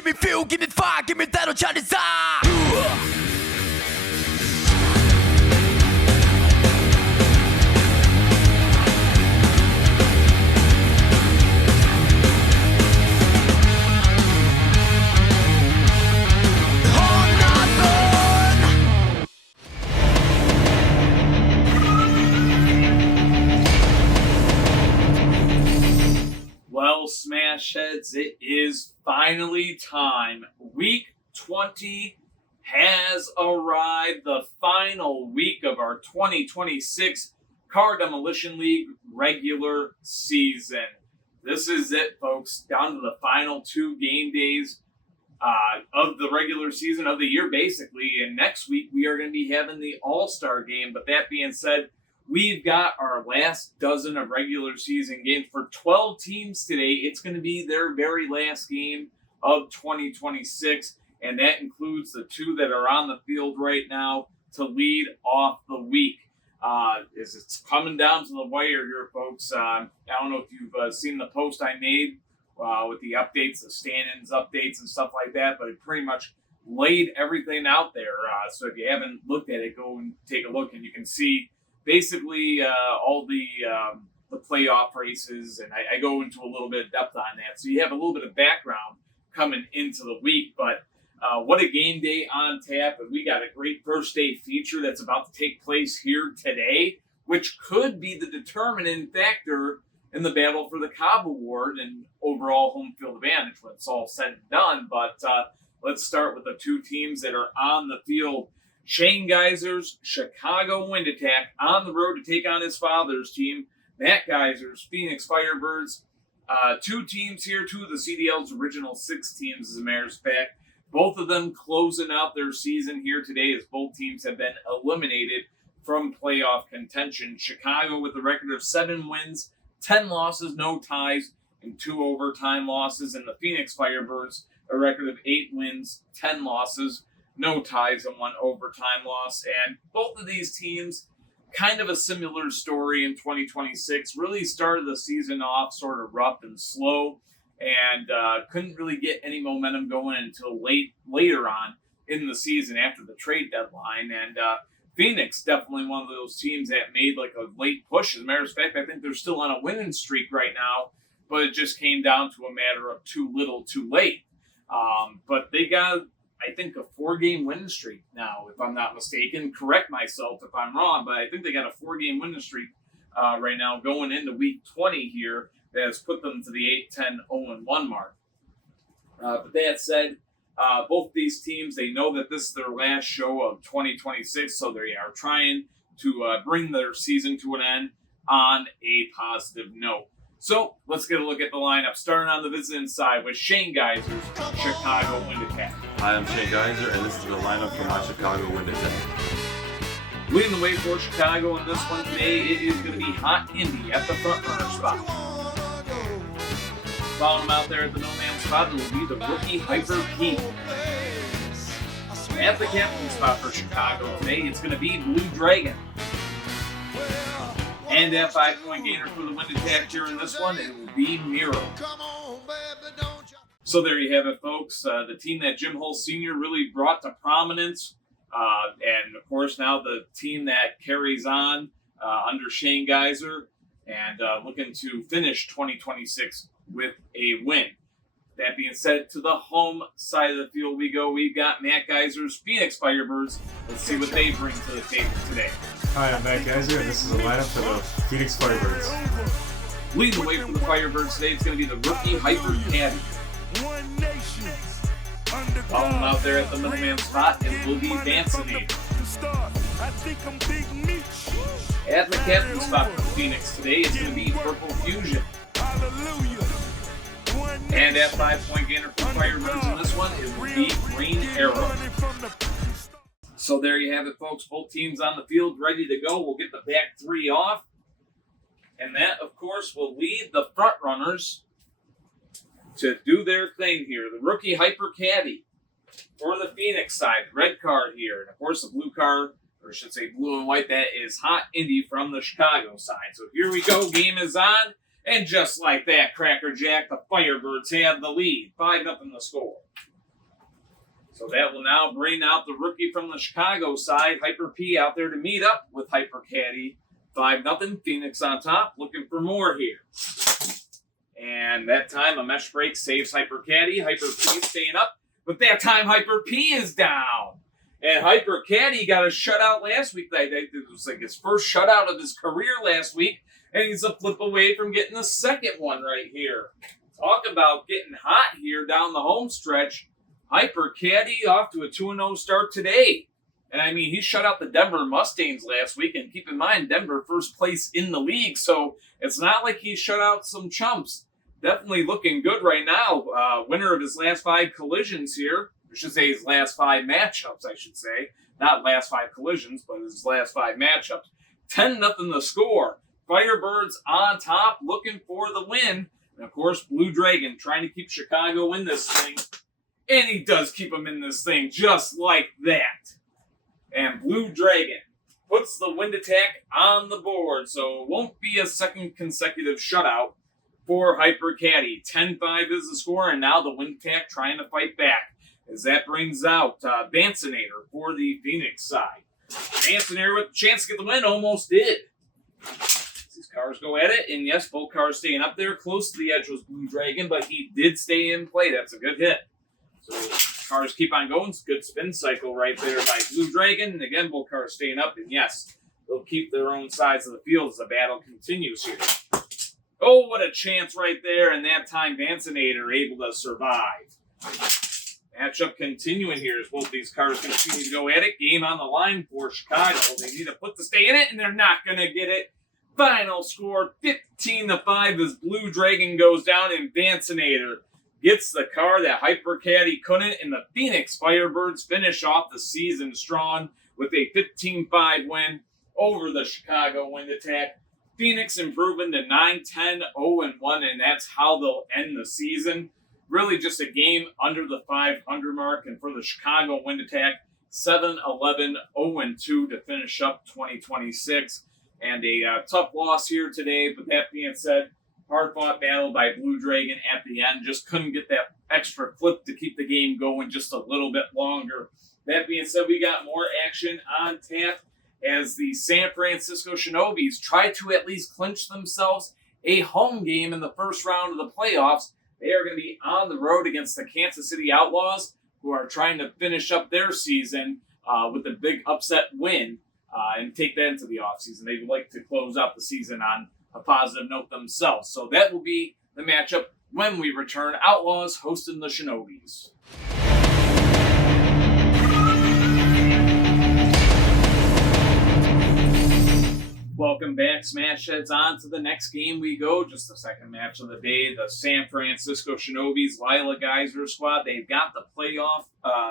give me fuel, give me fire, give me that old Chinese desire. Well, Smash Heads, it is finally time. Week 20 has arrived, the final week of our 2026 Car Demolition League regular season. This is it, folks. Down to the final 2 game days of the regular season of the year, basically. And next week, we are going to be having the All-Star game. But that being said, we've got our last dozen of regular season games for 12 teams today. It's going to be their very last game of 2026, and that includes the 2 that are on the field right now to lead off the week. As it's coming down to the wire here, folks. I don't know if you've seen the post I made with the updates, the stand-ins updates and stuff like that, but it pretty much laid everything out there. So if you haven't looked at it, go and take a look, and you can see basically all the playoff races, and I go into a little bit of depth on that. So you have a little bit of background coming into the week, but what a game day on tap, and we got a great first day feature that's about to take place here today, which could be the determining factor in the battle for the Cobb Award and overall home field advantage when it's all said and done. But let's start with the 2 teams that are on the field. Shane Geyser's Chicago Wind Attack on the road to take on his father's team, Matt Geyser's Phoenix Firebirds. 2 teams here, 2 of the CDL's original 6 teams, as a matter of fact. Both of them closing out their season here today, as both teams have been eliminated from playoff contention. Chicago with a record of 7 wins, 10 losses, no ties, and 2 overtime losses. And the Phoenix Firebirds, a record of 8 wins, 10 losses, no ties, and 1 overtime loss. And both of these teams, kind of a similar story in 2026. Really started the season off sort of rough and slow, and couldn't really get any momentum going until later on in the season after the trade deadline. And Phoenix, definitely one of those teams that made like a late push. As a matter of fact, I think they're still on a winning streak right now, but it just came down to a matter of too little, too late. But they got, I think, a 4-game winning streak now, if I'm not mistaken. Correct myself if I'm wrong, but I think they got a 4-game winning streak right now going into week 20 here that has put them to the 8-10-0-1 mark. But that said, both these teams, they know that this is their last show of 2026, so they are trying to bring their season to an end on a positive note. So let's get a look at the lineup, starting on the visiting side with Shane Geyser's Chicago Wind Attack. Hi, I'm Shane Geyser, and this is the lineup for my Chicago Wind Attack. Leading the way for Chicago in this one today, it is going to be Hot Indy at the front runner spot. Following him out there at the no-man spot, it will be the rookie Hyper P. At the captain spot for Chicago today, it's going to be Blue Dragon. And at 5-point gainer for the Wind Attack here in this one, it will be Miro. So there you have it, folks. The team that Jim Hull Sr. really brought to prominence. And, of course, now the team that carries on under Shane Geyser and looking to finish 2026 with a win. That being said, to the home side of the field we go. We've got Matt Geyser's Phoenix Firebirds. Let's see what they bring to the table today. Hi, I'm Matt Geyser, and this is the lineup for the Phoenix Firebirds. Leading the way for the Firebirds today, it's going to be the rookie Hyper Caddy. Following him out there at the middleman spot, it will be Vancinator. At the captain spot for Phoenix today, it's going to be Purple Fusion. And at 5-point gainer for Firebirds in this one, it will be Green Arrow. So there you have it, folks. Both teams on the field ready to go. We'll get the back 3 off. And that, of course, will lead the front runners to do their thing here. The rookie Hyper Caddy for the Phoenix side. The red card here. And, of course, the blue card, or I should say blue and white, that is Hot Indy from the Chicago side. So here we go. Game is on. And just like that, Cracker Jack, the Firebirds have the lead. 5-0 the score. So that will now bring out the rookie from the Chicago side, Hyper P, out there to meet up with Hyper Caddy. 5-0, Phoenix on top, looking for more here. And that time a mesh break saves Hyper Caddy. Hyper P staying up, but that time Hyper P is down. And Hyper Caddy got a shutout last week. It was like his first shutout of his career last week, and he's a flip away from getting the second one right here. Talk about getting hot here down the home stretch. Hyper Caddy off to a 2-0 start today. And I mean, he shut out the Denver Mustangs last week, and keep in mind, Denver first place in the league, so it's not like he shut out some chumps. Definitely looking good right now. Winner of his last 5 collisions here. I should say his last 5 matchups, I should say. Not last 5 collisions, but his last 5 matchups. 10-0 the score. Firebirds on top, looking for the win. And of course, Blue Dragon trying to keep Chicago in this thing. And he does keep them in this thing just like that. And Blue Dragon puts the wind attack on the board, so it won't be a second consecutive shutout for Hyper Caddy. 10-5 is the score, and now the wind attack trying to fight back, as that brings out Vancinator for the Phoenix side. Vancinator with a chance to get the win, almost did. These cars go at it, and yes, both cars staying up there. Close to the edge was Blue Dragon, but he did stay in play. That's a good hit. So cars keep on going. It's a good spin cycle right there by Blue Dragon. And again, both cars staying up, and yes, they'll keep their own sides of the field as the battle continues here. Oh, what a chance right there, and that time Vancinator able to survive. Matchup continuing here as both these cars continue to go at it. Game on the line for Chicago. They need to put the stay in it, and they're not going to get it. Final score 15-5 as Blue Dragon goes down, and Vancinator gets the car that Hyper Caddy couldn't, and the Phoenix Firebirds finish off the season strong with a 15-5 win over the Chicago Wind Attack. Phoenix improving to 9-10, 0-1, and that's how they'll end the season. Really just a game under the 500 mark, and for the Chicago Wind Attack, 7-11, 0-2 to finish up 2026. And a tough loss here today, but that being said, hard-fought battle by Blue Dragon at the end. Just couldn't get that extra flip to keep the game going just a little bit longer. That being said, we got more action on tap as the San Francisco Shinobis try to at least clinch themselves a home game in the first round of the playoffs. They are going to be on the road against the Kansas City Outlaws, who are trying to finish up their season with a big upset win and take that into the offseason. They would like to close out the season on a positive note themselves. So that will be the matchup when we return. Outlaws hosting the Shinobis. Welcome back, Smash Heads. On to the next game we go. Just the second match of the day. The San Francisco Shinobis, Lila Geyser squad. They've got the playoff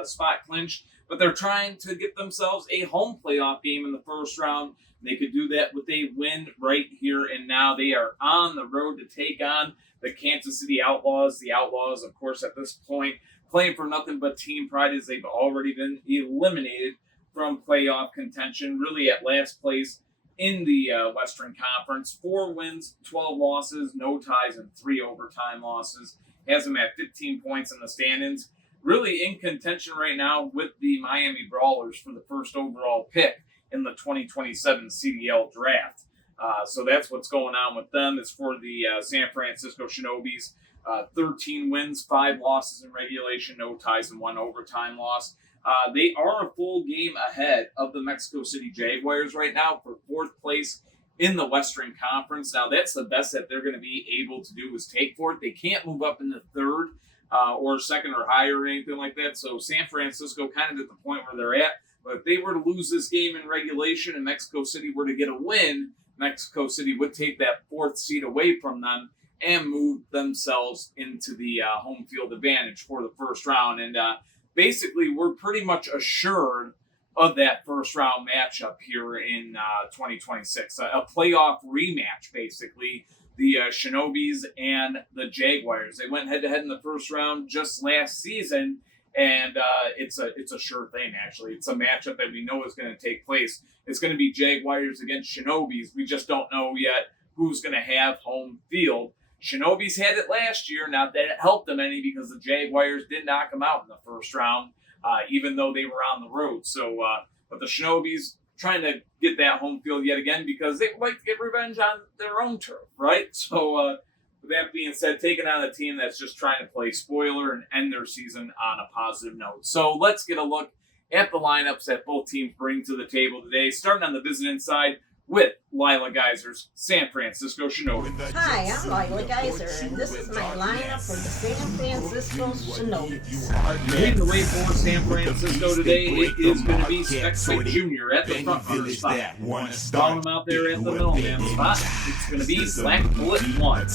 spot clinched, but they're trying to get themselves a home playoff game in the first round. They could do that with a win right here and now. They are on the road to take on the Kansas City Outlaws. The Outlaws, of course, at this point, playing for nothing but team pride as they've already been eliminated from playoff contention, really at last place in the Western Conference. 4 wins, 12 losses, no ties, and 3 overtime losses. Has them at 15 points in the standings. Really in contention right now with the Miami Brawlers for the first overall pick in the 2027 CDL draft. So that's what's going on with them. It's for the San Francisco Shinobis. 13 wins, 5 losses in regulation, no ties, and 1 overtime loss. They are a full game ahead of the Mexico City Jaguars right now for 4th place in the Western Conference. Now, that's the best that they're going to be able to do is take 4th. They can't move up in the 3rd or 2nd or higher or anything like that. So San Francisco kind of at the point where they're at. But if they were to lose this game in regulation and Mexico City were to get a win, Mexico City would take that 4th seed away from them and move themselves into the home field advantage for the first round. And basically, we're pretty much assured of that first round matchup here in 2026. A playoff rematch, basically. The Shinobis and the Jaguars. They went head-to-head in the first round just last season, and it's a sure thing, actually. It's a matchup that we know is going to take place. It's going to be Jaguars against Shinobis. We just don't know yet who's going to have home field. Shinobis had it last year. Not that it helped them any because the Jaguars did knock them out in the first round. even though they were on the road. So, but the Shinobis trying to get that home field yet again because they like to get revenge on their own turf, right? So, with that being said, taking on a team that's just trying to play spoiler and end their season on a positive note. So let's get a look at the lineups that both teams bring to the table today, starting on the visiting side with Lila Geyser's San Francisco Shinobis. Hi, I'm Lila Geyser, and this is my lineup for the San Francisco Shinobis. Leading the way for San Francisco today, it is going to be Spectre Jr. at the front runner spot. Following him out there at the middleman spot, it's going to be Black Bullet 1. At the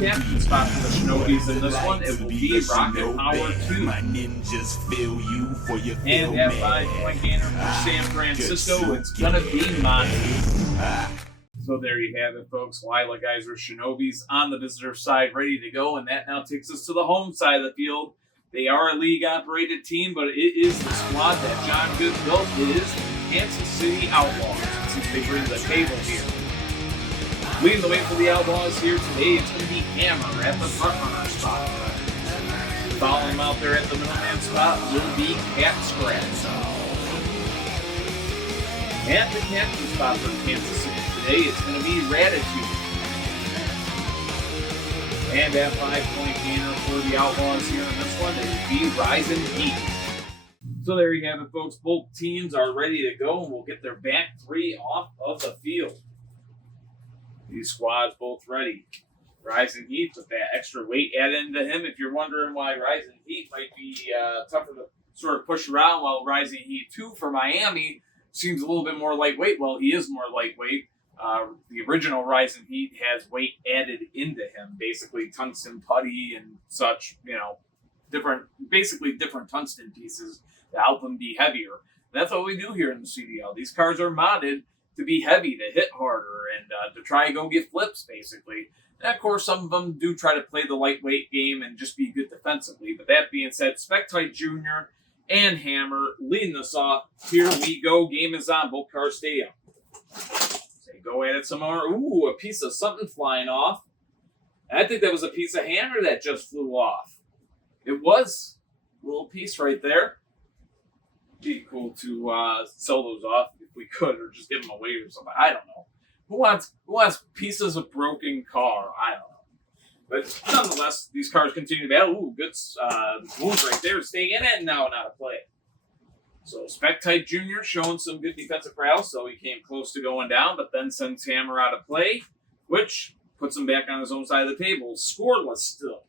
captain spot for the Shinobis in this one, it will be Rocket Power 2. And at 5-point gainer for San Francisco, it's going to be Monty. So there you have it, folks. Lila Geyser Shinobis on the visitor side, ready to go. And that now takes us to the home side of the field. They are a league-operated team, but it is the squad that John Good built. It is the Kansas City Outlaws, since they bring the table here. Leading the way for the Outlaws here today, it's going to be Hammer at the front runner spot. Following him out there at the middleman spot will be Cat Scratch. At the captain spot for Kansas City today, it's going to be Ratitude. And at 5-point gainer for the Outlaws here in this one, it will be Rising Heat. So there you have it, folks. Both teams are ready to go, and we'll get their back three off of the field. These squads both ready. Rising Heat with that extra weight added into him. If you're wondering why Rising Heat might be tougher to sort of push around, while Rising Heat 2 for Miami seems a little bit more lightweight. Well, he is more lightweight. The original Rising Heat has weight added into him, basically tungsten putty and such, different tungsten pieces to help them be heavier. That's what we do here in the CDL. These cars are modded to be heavy, to hit harder, and to try and go get flips, basically. And of course, some of them do try to play the lightweight game and just be good defensively. But that being said, Spectite Jr. and Hammer leading us off. Here we go. Game is on. Both cars stay up. Say go at it some more. Ooh, a piece of something flying off. I think that was a piece of Hammer that just flew off. It was a little piece right there. Be cool to sell those off if we could, or just give them away or something. I don't know. Who wants pieces of broken car? I don't know. But nonetheless, these cars continue to battle. Ooh, good move right there. Staying in it and now not a play. So Spectite Jr. showing some good defensive prowess, so he came close to going down, but then sends Hammer out of play, which puts him back on his own side of the table. Scoreless still.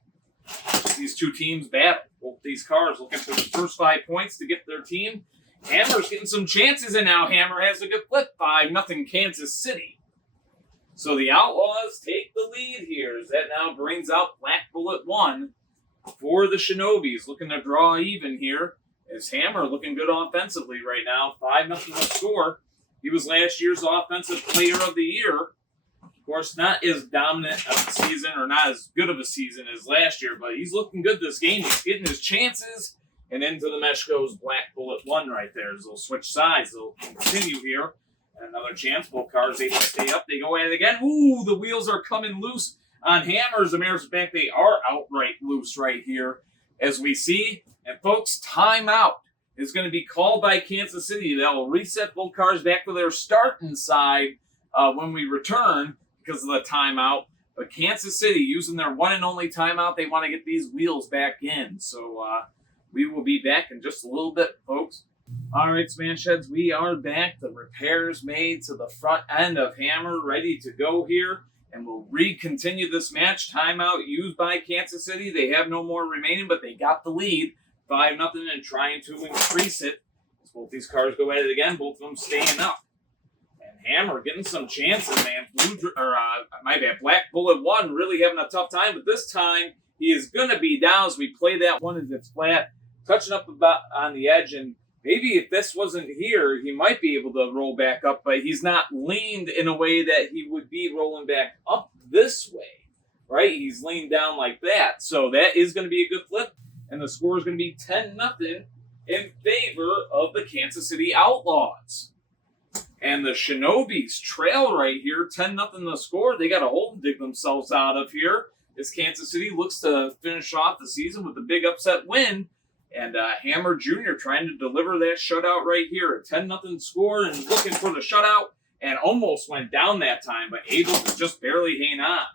These two teams battle. Both these cars looking for the first 5 points to get their team. Hammer's getting some chances, and now Hammer has a good flip. 5-0 Kansas City. So the Outlaws take the lead here, as that now brings out Black Bullet 1 for the Shinobis. Looking to draw even here, as Hammer looking good offensively right now. 5-0 the score. He was last year's Offensive Player of the Year. Of course, not as dominant of a season, or not as good of a season as last year, but he's looking good this game. He's getting his chances, and into the mesh goes Black Bullet 1 right there. So they'll switch sides. They'll continue here. Another chance. Both cars able to stay up. They go at it again. Ooh, the wheels are coming loose on Hammers. The mares back. They are outright loose right here, as we see. And folks, timeout is going to be called by Kansas City. That will reset both cars back to their starting side when we return because of the timeout. But Kansas City, using their one and only timeout, they want to get these wheels back in. So we will be back in just a little bit, folks. All right, Smash Sheds, we are back. The repairs made to the front end of Hammer, ready to go here. And we'll re-continue this match. Timeout used by Kansas City. They have no more remaining, but they got the lead. 5-0 and trying to increase it. As both these cars go at it again, both of them staying up. And Hammer getting some chances, man. Black Bullet 1 really having a tough time, but this time he is going to be down as we play that one as it's flat. Touching up about on the edge, and maybe if this wasn't here, he might be able to roll back up, but he's not leaned in a way that he would be rolling back up this way, right? He's leaned down like that. So that is going to be a good flip, and the score is going to be 10-0 in favor of the Kansas City Outlaws. And the Shinobis trail right here, 10-0 the score. They got a hole to dig themselves out of here. as Kansas City looks to finish off the season with a big upset win. And Hammer Jr. trying to deliver that shutout right here. A 10-0 score and looking for the shutout. And almost went down that time, but able to just barely hang on.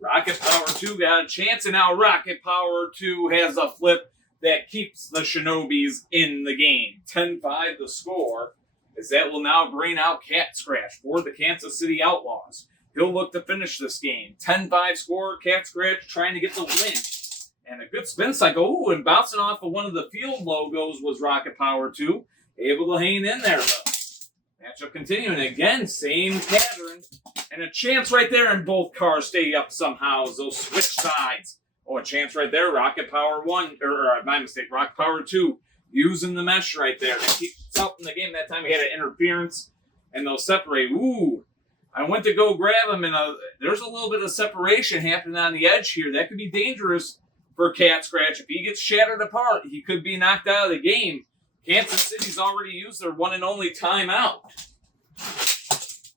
Rocket Power 2 got a chance, and now Rocket Power 2 has a flip that keeps the Shinobis in the game. 10-5 the score, as that will now bring out Cat Scratch for the Kansas City Outlaws. He'll look to finish this game. 10-5 score, Cat Scratch trying to get the win. And a good spin cycle. Ooh, and bouncing off of one of the field logos was Rocket Power 2. Able to hang in there, though. Matchup continuing. Again, same pattern. And a chance right there, and both cars stay up somehow as those switch sides. Oh, a chance right there. Rocket Power 1, or my mistake, Rocket Power 2 using the mesh right there to keep himself in the game. That time he had an interference, and they'll separate. Ooh, I went to go grab him, and there's a little bit of separation happening on the edge here. That could be dangerous for Cat Scratch. If he gets shattered apart, he could be knocked out of the game. Kansas City's already used their one and only timeout.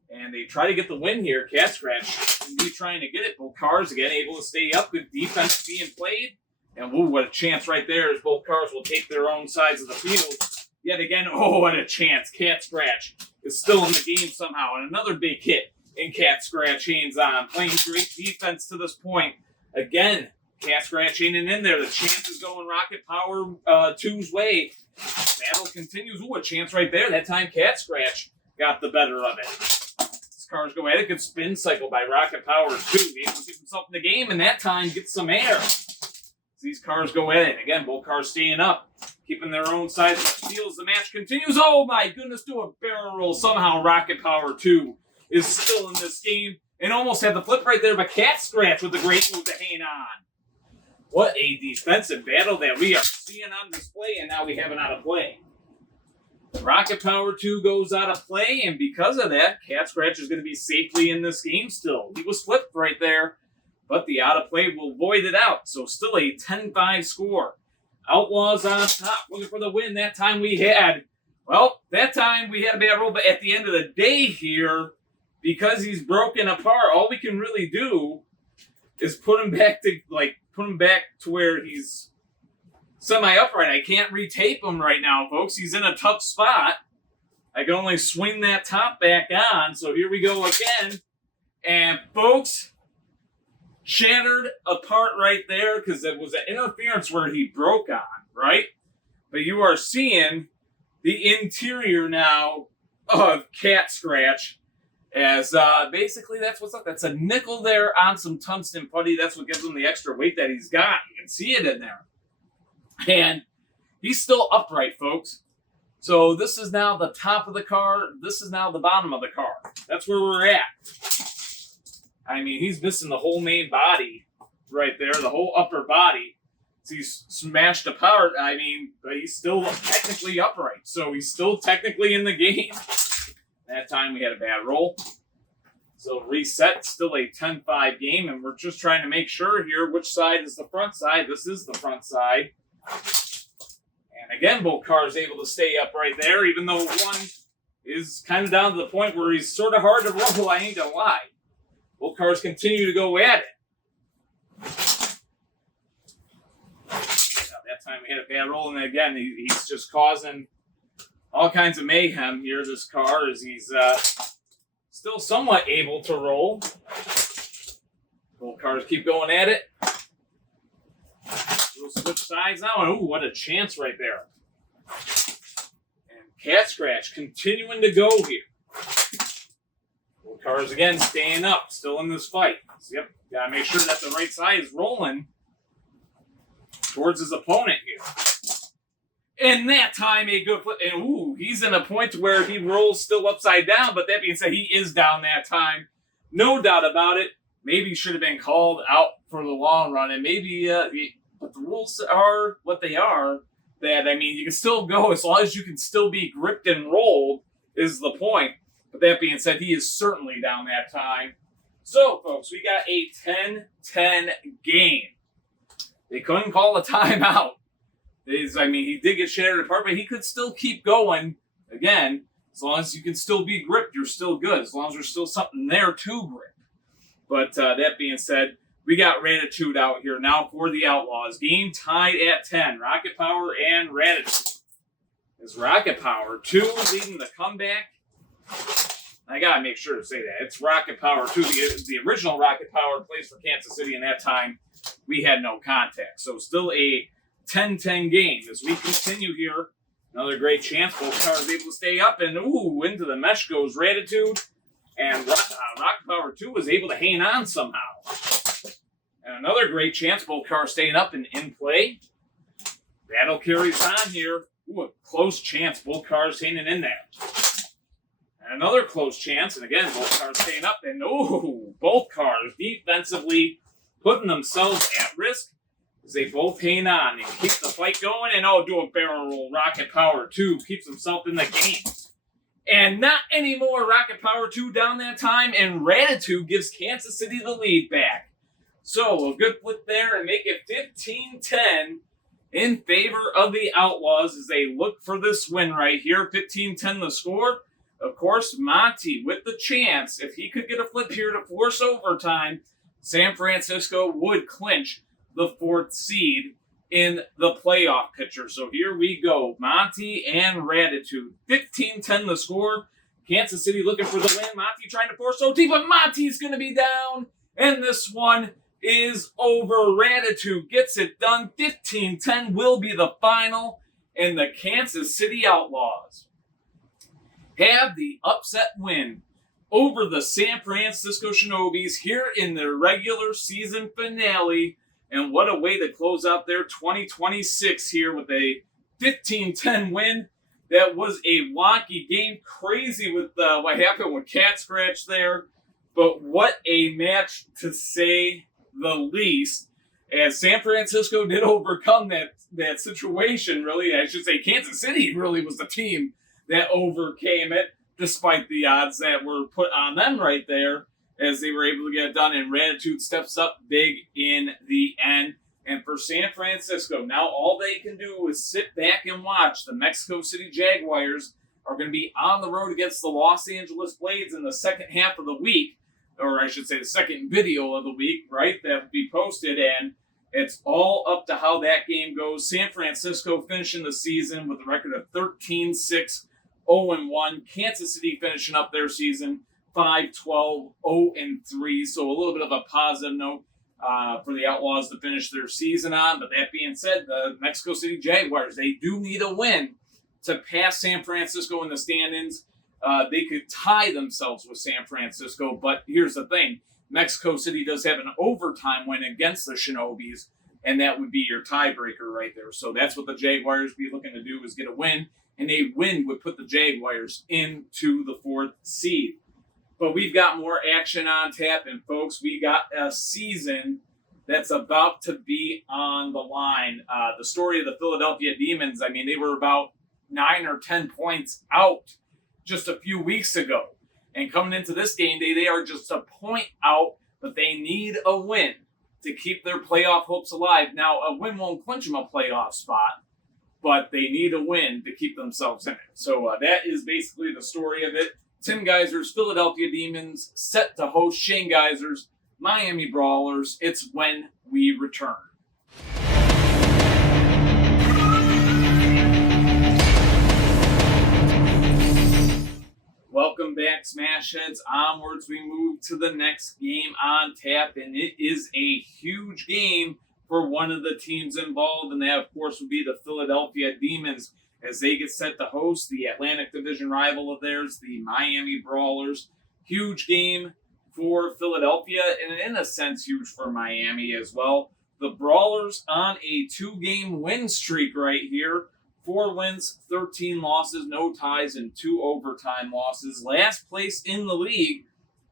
And they try to get the win here. Cat Scratch can be trying to get it. Both cars again able to stay up. Good defense being played. And ooh, what a chance right there as both cars will take their own sides of the field. Yet again, oh, what a chance. Cat Scratch is still in the game somehow. And another big hit in Cat Scratch hands on. Playing great defense to this point. Again, Cat Scratch in and in there. The chance is going Rocket Power 2's way. Battle continues. Ooh, a chance right there. That time Cat Scratch got the better of it. These cars go at it. Good spin cycle by Rocket Power 2. Able to keep himself in the game, and that time gets some air. These cars go at it. Again, both cars staying up, keeping their own side of the field as the match continues. Oh my goodness, do a barrel roll. Somehow Rocket Power 2 is still in this game and almost had the flip right there, but Cat Scratch with a great move to hang on. What a defensive battle that we are seeing on display, and now we have it out of play. Rocket Power 2 goes out of play, and because of that, Cat Scratch is going to be safely in this game still. He was flipped right there, but the out of play will void it out. So still a 10-5 score. Outlaws on top, looking for the win. That time we had a bad roll, but at the end of the day here, because he's broken apart, all we can really do is put him back to where he's semi-upright. I can't retape him right now, folks. He's in a tough spot. I can only swing that top back on. So here we go again. And, folks, shattered apart right there because it was an interference where he broke on, right? But you are seeing the interior now of Cat Scratch. As basically that's what's up. That's a nickel there on some tungsten putty. That's what gives him the extra weight that he's got. You can see it in there. And he's still upright, folks. So this is now the top of the car. This is now the bottom of the car. That's where we're at. I mean, he's missing the whole main body right there, the whole upper body. So he's smashed apart. I mean, but he's still technically upright. So he's still technically in the game. That time we had a bad roll. So reset, still a 10-5 game, and we're just trying to make sure here which side is the front side. This is the front side. And again, both cars able to stay up right there, even though one is kind of down to the point where he's sort of hard to roll, I ain't gonna lie. Both cars continue to go at it. Now, that time we had a bad roll, and again, he's just causing all kinds of mayhem here, this car, as he's still somewhat able to roll. Both cars keep going at it. We'll switch sides now, and ooh, what a chance right there. And Cat Scratch continuing to go here. Both cars again staying up, still in this fight. So, yep, gotta make sure that the right side is rolling towards his opponent here. And that time, a good flip. And ooh, he's in a point where he rolls still upside down. But that being said, he is down that time. No doubt about it. Maybe he should have been called out for the long run. And maybe, but the rules are what they are. That, I mean, you can still go as long as you can still be gripped and rolled is the point. But that being said, he is certainly down that time. So, folks, we got a 10-10 game. They couldn't call a timeout. He did get shattered apart, but he could still keep going. Again, as long as you can still be gripped, you're still good. As long as there's still something there to grip. But that being said, We got Ratitude out here now for the Outlaws. Game tied at 10. Rocket Power and Ratitude. Is Rocket Power 2 leading the comeback? I gotta make sure to say that. It's Rocket Power 2. The original Rocket Power plays for Kansas City, and that time we had no contact. So still a 10-10 game as we continue here. Another great chance. Both cars able to stay up, and into the mesh goes Ratitude. And Rocket Power 2 was able to hang on somehow. And another great chance. Both cars staying up and in play. Battle carries on here. A close chance. Both cars hanging in there. And another close chance. And again, both cars staying up. And both cars defensively putting themselves at risk as they both hang on and keep the fight going. And do a barrel roll. Rocket Power 2 keeps himself in the game. And not anymore. Rocket Power 2 down that time. And Ratitude gives Kansas City the lead back. So a good flip there and make it 15-10 in favor of the Outlaws as they look for this win right here. 15-10 the score. Of course, Monty with the chance. If he could get a flip here to force overtime, San Francisco would clinch the 4th seed in the playoff picture. So here we go. Monty and Ratitude. 15-10 the score. Kansas City looking for the win. Monty trying to force OT, but Monty's going to be down. And this one is over. Ratitude gets it done. 15-10 will be the final. And the Kansas City Outlaws have the upset win over the San Francisco Shinobis here in their regular season finale. And what a way to close out their 2026 here with a 15-10 win. That was a wonky game. Crazy with what happened with Cat Scratch there. But what a match to say the least. As San Francisco did overcome that situation, really. I should say Kansas City really was the team that overcame it, despite the odds that were put on them right there, as they were able to get it done. And Ratitude steps up big in the end. And for San Francisco, now all they can do is sit back and watch. The Mexico City Jaguars are going to be on the road against the Los Angeles Blades in the second half of the week, or I should say the second video of the week, right? That will be posted, and it's all up to how that game goes. San Francisco finishing the season with a record of 13-6, 0-1. Kansas City finishing up their season 5-12, 0-3. So a little bit of a positive note for the Outlaws to finish their season on. But that being said, the Mexico City Jaguars, they do need a win to pass San Francisco in the standings. They could tie themselves with San Francisco, but here's the thing. Mexico City does have an overtime win against the Shinobis, and that would be your tiebreaker right there. So that's what the Jaguars be looking to do, is get a win, and a win would put the Jaguars into the 4th seed. But we've got more action on tap, and folks, we got a season that's about to be on the line. The story of the Philadelphia Demons, I mean, they were about 9 or 10 points out just a few weeks ago. And coming into this game day, they are just a point out, but they need a win to keep their playoff hopes alive. Now, a win won't clinch them a playoff spot, but they need a win to keep themselves in it. So that is basically the story of it. Tim Geiser's Philadelphia Demons set to host Shane Geiser's Miami Brawlers. It's when we return. Welcome back, Smash Heads. Onwards, we move to the next game on tap, and it is a huge game for one of the teams involved, and that, of course, would be the Philadelphia Demons, as they get set to host the Atlantic Division rival of theirs, the Miami Brawlers. Huge game for Philadelphia, and in a sense, huge for Miami as well. The Brawlers on a 2-game win streak right here. 4 wins, 13 losses, no ties, and 2 overtime losses. Last place in the league.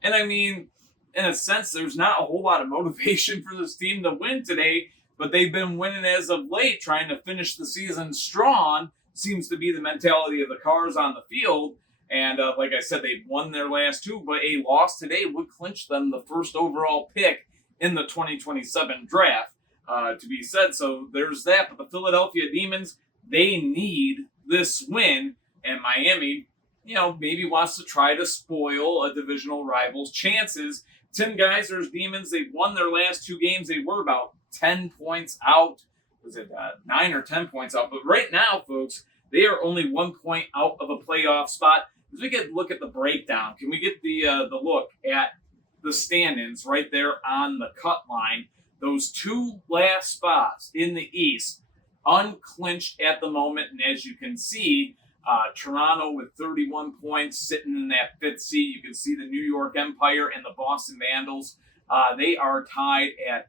And I mean, in a sense, there's not a whole lot of motivation for this team to win today, but they've been winning as of late, trying to finish the season strong. Seems to be the mentality of the cars on the field. And like I said, they've won their last 2, but a loss today would clinch them the first overall pick in the 2027 draft, to be said. So there's that. But the Philadelphia Demons, they need this win, and Miami, maybe wants to try to spoil a divisional rival's chances Tim Geyser's Demons, they won their last 2 games. They were about 10 points out. Was it 9 or 10 points out? But right now, folks, they are only 1 point out of a playoff spot. As we get a look at the breakdown, can we get the look at the standings right there on the cut line? Those 2 last spots in the East, unclinched at the moment. And as you can see, Toronto with 31 points sitting in that 5th seat. You can see the New York Empire and the Boston Vandals. They are tied at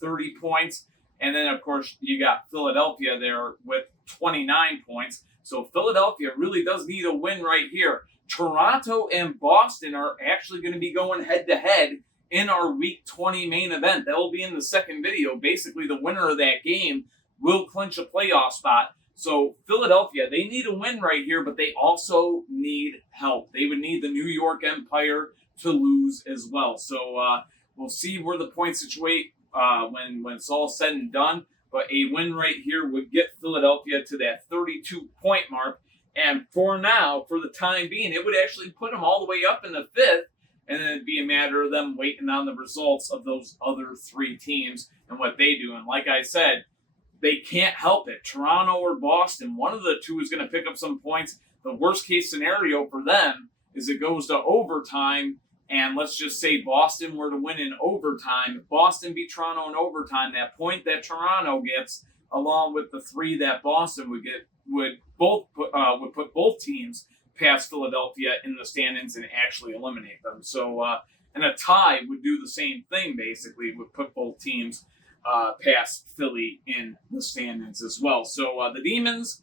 30 points. And then, of course, you got Philadelphia there with 29 points. So Philadelphia really does need a win right here. Toronto and Boston are actually going to be going head-to-head in our Week 20 main event. That will be in the second video. Basically, the winner of that game will clinch a playoff spot. So Philadelphia, they need a win right here, but they also need help. They would need the New York Empire to lose as well. So we'll see where the points situate when it's all said and done. But a win right here would get Philadelphia to that 32-point mark. And for now, for the time being, it would actually put them all the way up in the 5th. And then it'd be a matter of them waiting on the results of those other 3 teams and what they do. And like I said, they can't help it. Toronto or Boston, one of the 2 is going to pick up some points. The worst case scenario for them is it goes to overtime. And let's just say Boston were to win in overtime. If Boston beat Toronto in overtime, that point that Toronto gets, along with the 3 that Boston would get, would put both teams past Philadelphia in the standings and actually eliminate them. So, and a tie would do the same thing, basically, would put both teams past Philly in the standings as well. So the Demons,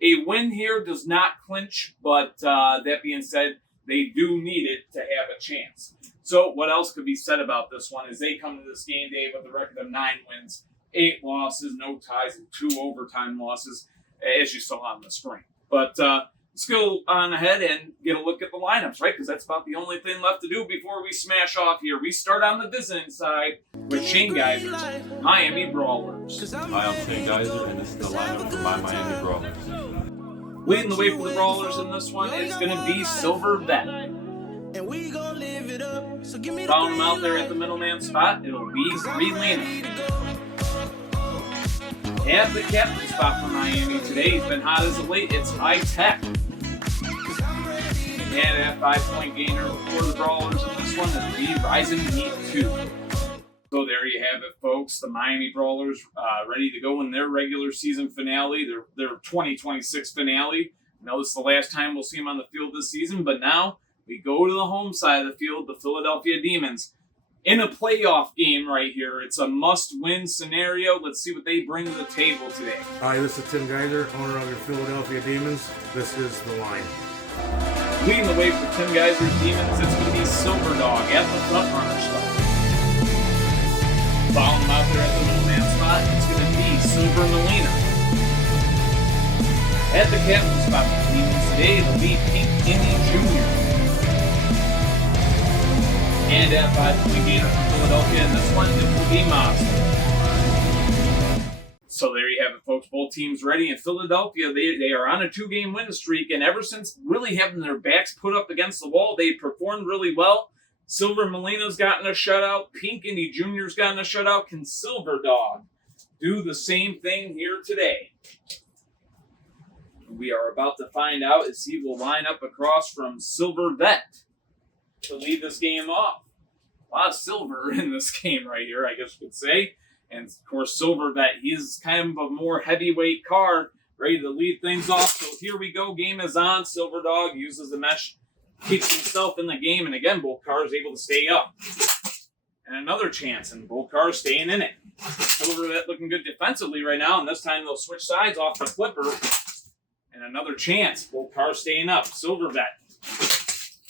a win here does not clinch, but that being said, they do need it to have a chance. So what else could be said about this one is they come to this game day with a record of 9 wins, 8 losses, no ties, and 2 overtime losses, as you saw on the screen. But let's go on ahead and get a look at the lineups, right? Because that's about the only thing left to do before we smash off here. We start on the visiting side with Shane Geyser's Miami Brawlers. Hi, I'm Shane Geyser, and this is the lineup for my Miami Brawlers. Leading the way for the Brawlers in this one is going to be Silver Vet. Found him out there at the middleman spot. It'll be Relena. At the captain spot for Miami today, he's been hot as of late. It's High Tech. And at 5-point gainer for the Brawlers in this one, it'll be Rising Heat 2. So there you have it, folks. The Miami Brawlers ready to go in their regular season finale, their 2026 finale. I know this is the last time we'll see them on the field this season, but now we go to the home side of the field, the Philadelphia Demons, in a playoff game right here. It's a must-win scenario. Let's see what they bring to the table today. Hi, this is Tim Geyser, owner of your Philadelphia Demons. This is the line. Leading the way for Tim Geyser's Demons, it's going to be Silver Dog at the front runner spot. Following him out there at the middleman spot, it's going to be Silver Melina. At the captain spot for the Demons today, it'll be Pink Indian Jr. And at 5-point gainer for Philadelphia in this one, it will be Monster. So there you have it, folks. Both teams ready. In Philadelphia, they are on a 2-game win streak, and ever since really having their backs put up against the wall, they performed really well. Silver Melina's gotten a shutout. Pink Indy Jr.'s gotten a shutout. Can Silver Dog do the same thing here today? We are about to find out as he will line up across from Silver Vet to lead this game off. A lot of silver in this game right here, I guess you could say. And, of course, Silver Vet, he's kind of a more heavyweight car, ready to lead things off. So here we go. Game is on. Silver Dog uses the mesh, keeps himself in the game. And, again, both cars able to stay up. And another chance, and both cars staying in it. Silver Vet looking good defensively right now. And this time they'll switch sides off the flipper. And another chance. Both cars staying up. Silver Vet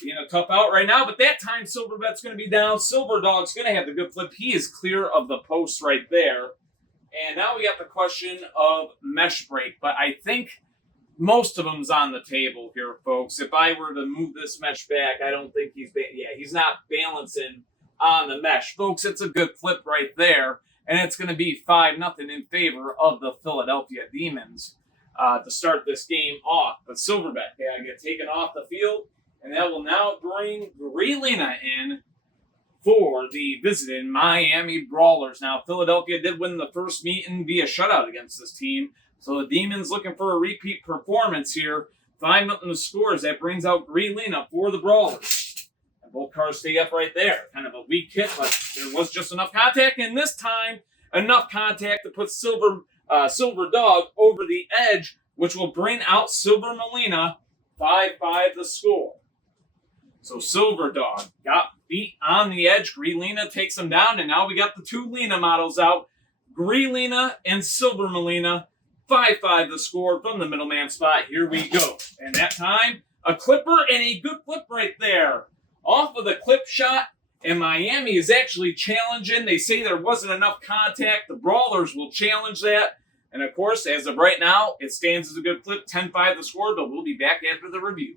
being a tough out right now, but that time Silver Vet's going to be down. Silver Dog's going to have the good flip. He is clear of the post right there. And now we got the question of mesh break, but I think most of them's on the table here, folks. If I were to move this mesh back, I don't think he's not balancing on the mesh. Folks, it's a good flip right there, and it's going to be 5-0 in favor of the Philadelphia Demons to start this game off. But Silver Vet get taken off the field. And that will now bring Relena in for the visiting Miami Brawlers. Now, Philadelphia did win the first meeting via shutout against this team, so the Demons looking for a repeat performance here. 5-0 the scores. That brings out Greelina for the Brawlers. And both cars stay up right there. Kind of a weak hit, but there was just enough contact, and this time, enough contact to put Silver Dog over the edge, which will bring out Silver Melina. 5-5 the score. So Silver Dog got beat on the edge. Greelina takes him down, and now we got the two Lena models out. Greelina and Silver Melina. 5-5 the score from the middleman spot. Here we go. And that time, a clipper and a good clip right there. Off of the clip shot, and Miami is actually challenging. They say there wasn't enough contact. The Brawlers will challenge that. And of course, as of right now, it stands as a good clip. 10-5 the score, but we'll be back after the review.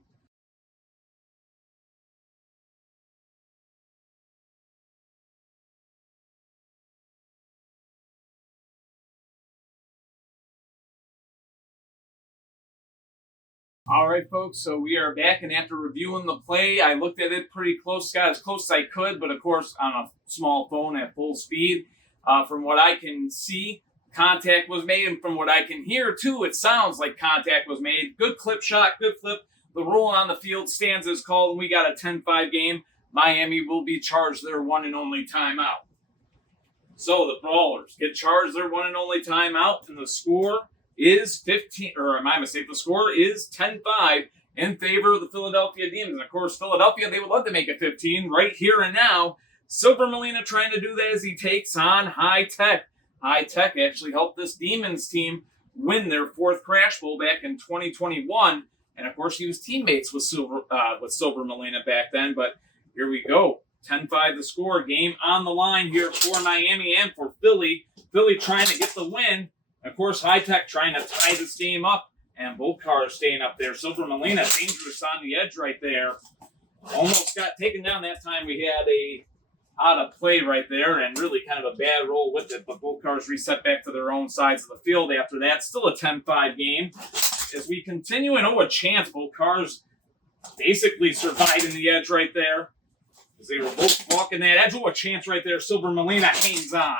All right, folks, so we are back, and after reviewing the play, I looked at it pretty close, got as close as I could, but of course on a small phone at full speed. From what I can see, contact was made, and from what I can hear, too, it sounds like contact was made. Good clip shot, good flip. The rolling on the field stands as called, and we got a 10-5 game. Miami will be charged their one and only timeout. So the Brawlers get charged their one and only timeout, and the score is the score is 10-5 in favor of the Philadelphia Demons. And of course, Philadelphia, they would love to make it 15 right here and now. Silver Melina trying to do that as he takes on High Tech. High Tech actually helped this Demons team win their fourth Crash Bowl back in 2021. And of course, he was teammates with Silver Melina back then. But here we go. 10-5 the score. Game on the line here for Miami and for Philly. Philly trying to get the win. Of course, High Tech trying to tie this game up, and both cars staying up there. Silver Melina dangerous on the edge right there. Almost got taken down that time. We had a out of play right there, and really kind of a bad roll with it, but both cars reset back to their own sides of the field after that. Still a 10-5 game. As we continue, and a chance. Both cars basically surviving the edge right there. As they were both walking that edge. A chance right there. Silver Melina hangs on.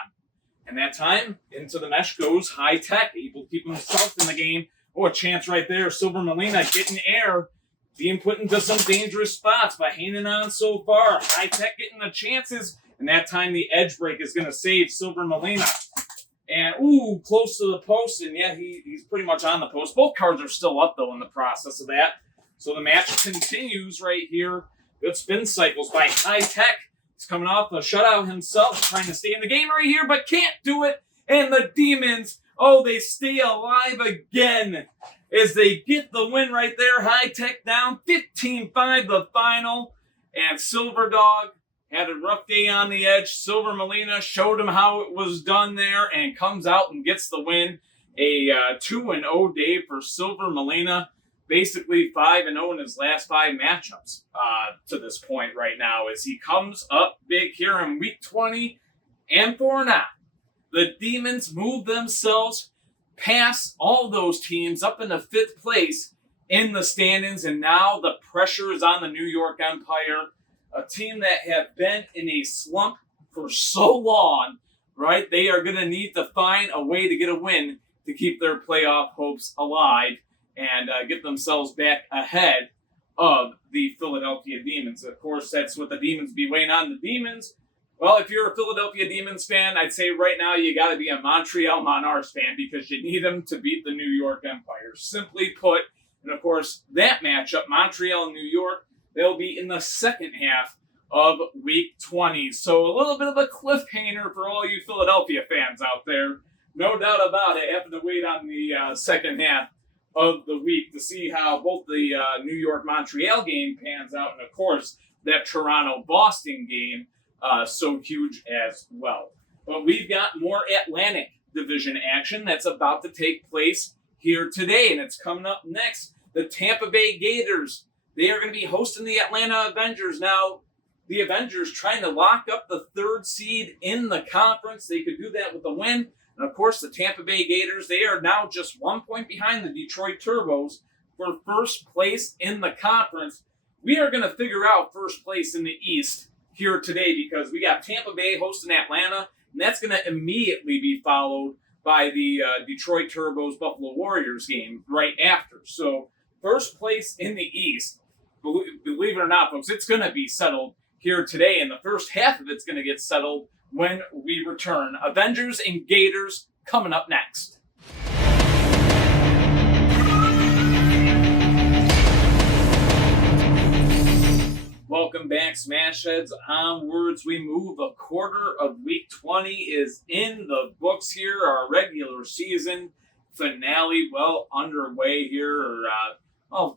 And that time, into the mesh goes High Tech, able to keep himself in the game. A chance right there. Silver Melina getting air, being put into some dangerous spots, but hanging on so far. High Tech getting the chances, and that time the edge break is going to save Silver Melina. And, close to the post, and yeah, he's pretty much on the post. Both cars are still up, though, in the process of that. So the match continues right here. Good spin cycles by High Tech. He's coming off a shutout himself, trying to stay in the game right here, but can't do it. And the Demons, they stay alive again as they get the win right there. High Tech down 15-5 the final. And Silver Dog had a rough day on the edge. Silver Melina showed him how it was done there and comes out and gets the win. A 2-0 day for Silver Melina. Basically 5-0 in his last 5 matchups to this point right now as he comes up big here in week 20. And for now, the Demons move themselves past all those teams up into 5th place in the standings. And now the pressure is on the New York Empire, a team that have been in a slump for so long, right? They are going to need to find a way to get a win to keep their playoff hopes alive and get themselves back ahead of the Philadelphia Demons. Of course, that's what the Demons be waiting on. The Demons, well, if you're a Philadelphia Demons fan, I'd say right now you got to be a Montreal Monarchs fan because you need them to beat the New York Empire. Simply put, and of course, that matchup, Montreal and New York, they'll be in the second half of week 20. So a little bit of a cliffhanger for all you Philadelphia fans out there. No doubt about it, having to wait on the second half of the week to see how both the New York-Montreal game pans out, and of course that Toronto-Boston game so huge as well. But we've got more Atlantic Division action that's about to take place here today, and it's coming up next. The Tampa Bay Gators, they are going to be hosting the Atlanta Avengers. Now, the Avengers trying to lock up the 3rd seed in the conference. They could do that with a win. And, of course, the Tampa Bay Gators, they are now just 1 point behind the Detroit Turbos for first place in the conference. We are going to figure out first place in the East here today because we got Tampa Bay hosting Atlanta, and that's going to immediately be followed by the Detroit Turbos Buffalo Warriors game right after. So first place in the East, believe it or not, folks, it's going to be settled here today, and the first half of it's going to get settled when we return. Avengers and Gators coming up next. Welcome back, Smashheads. Onwards we move. A quarter of week 20 is in the books here. Our regular season finale well underway here.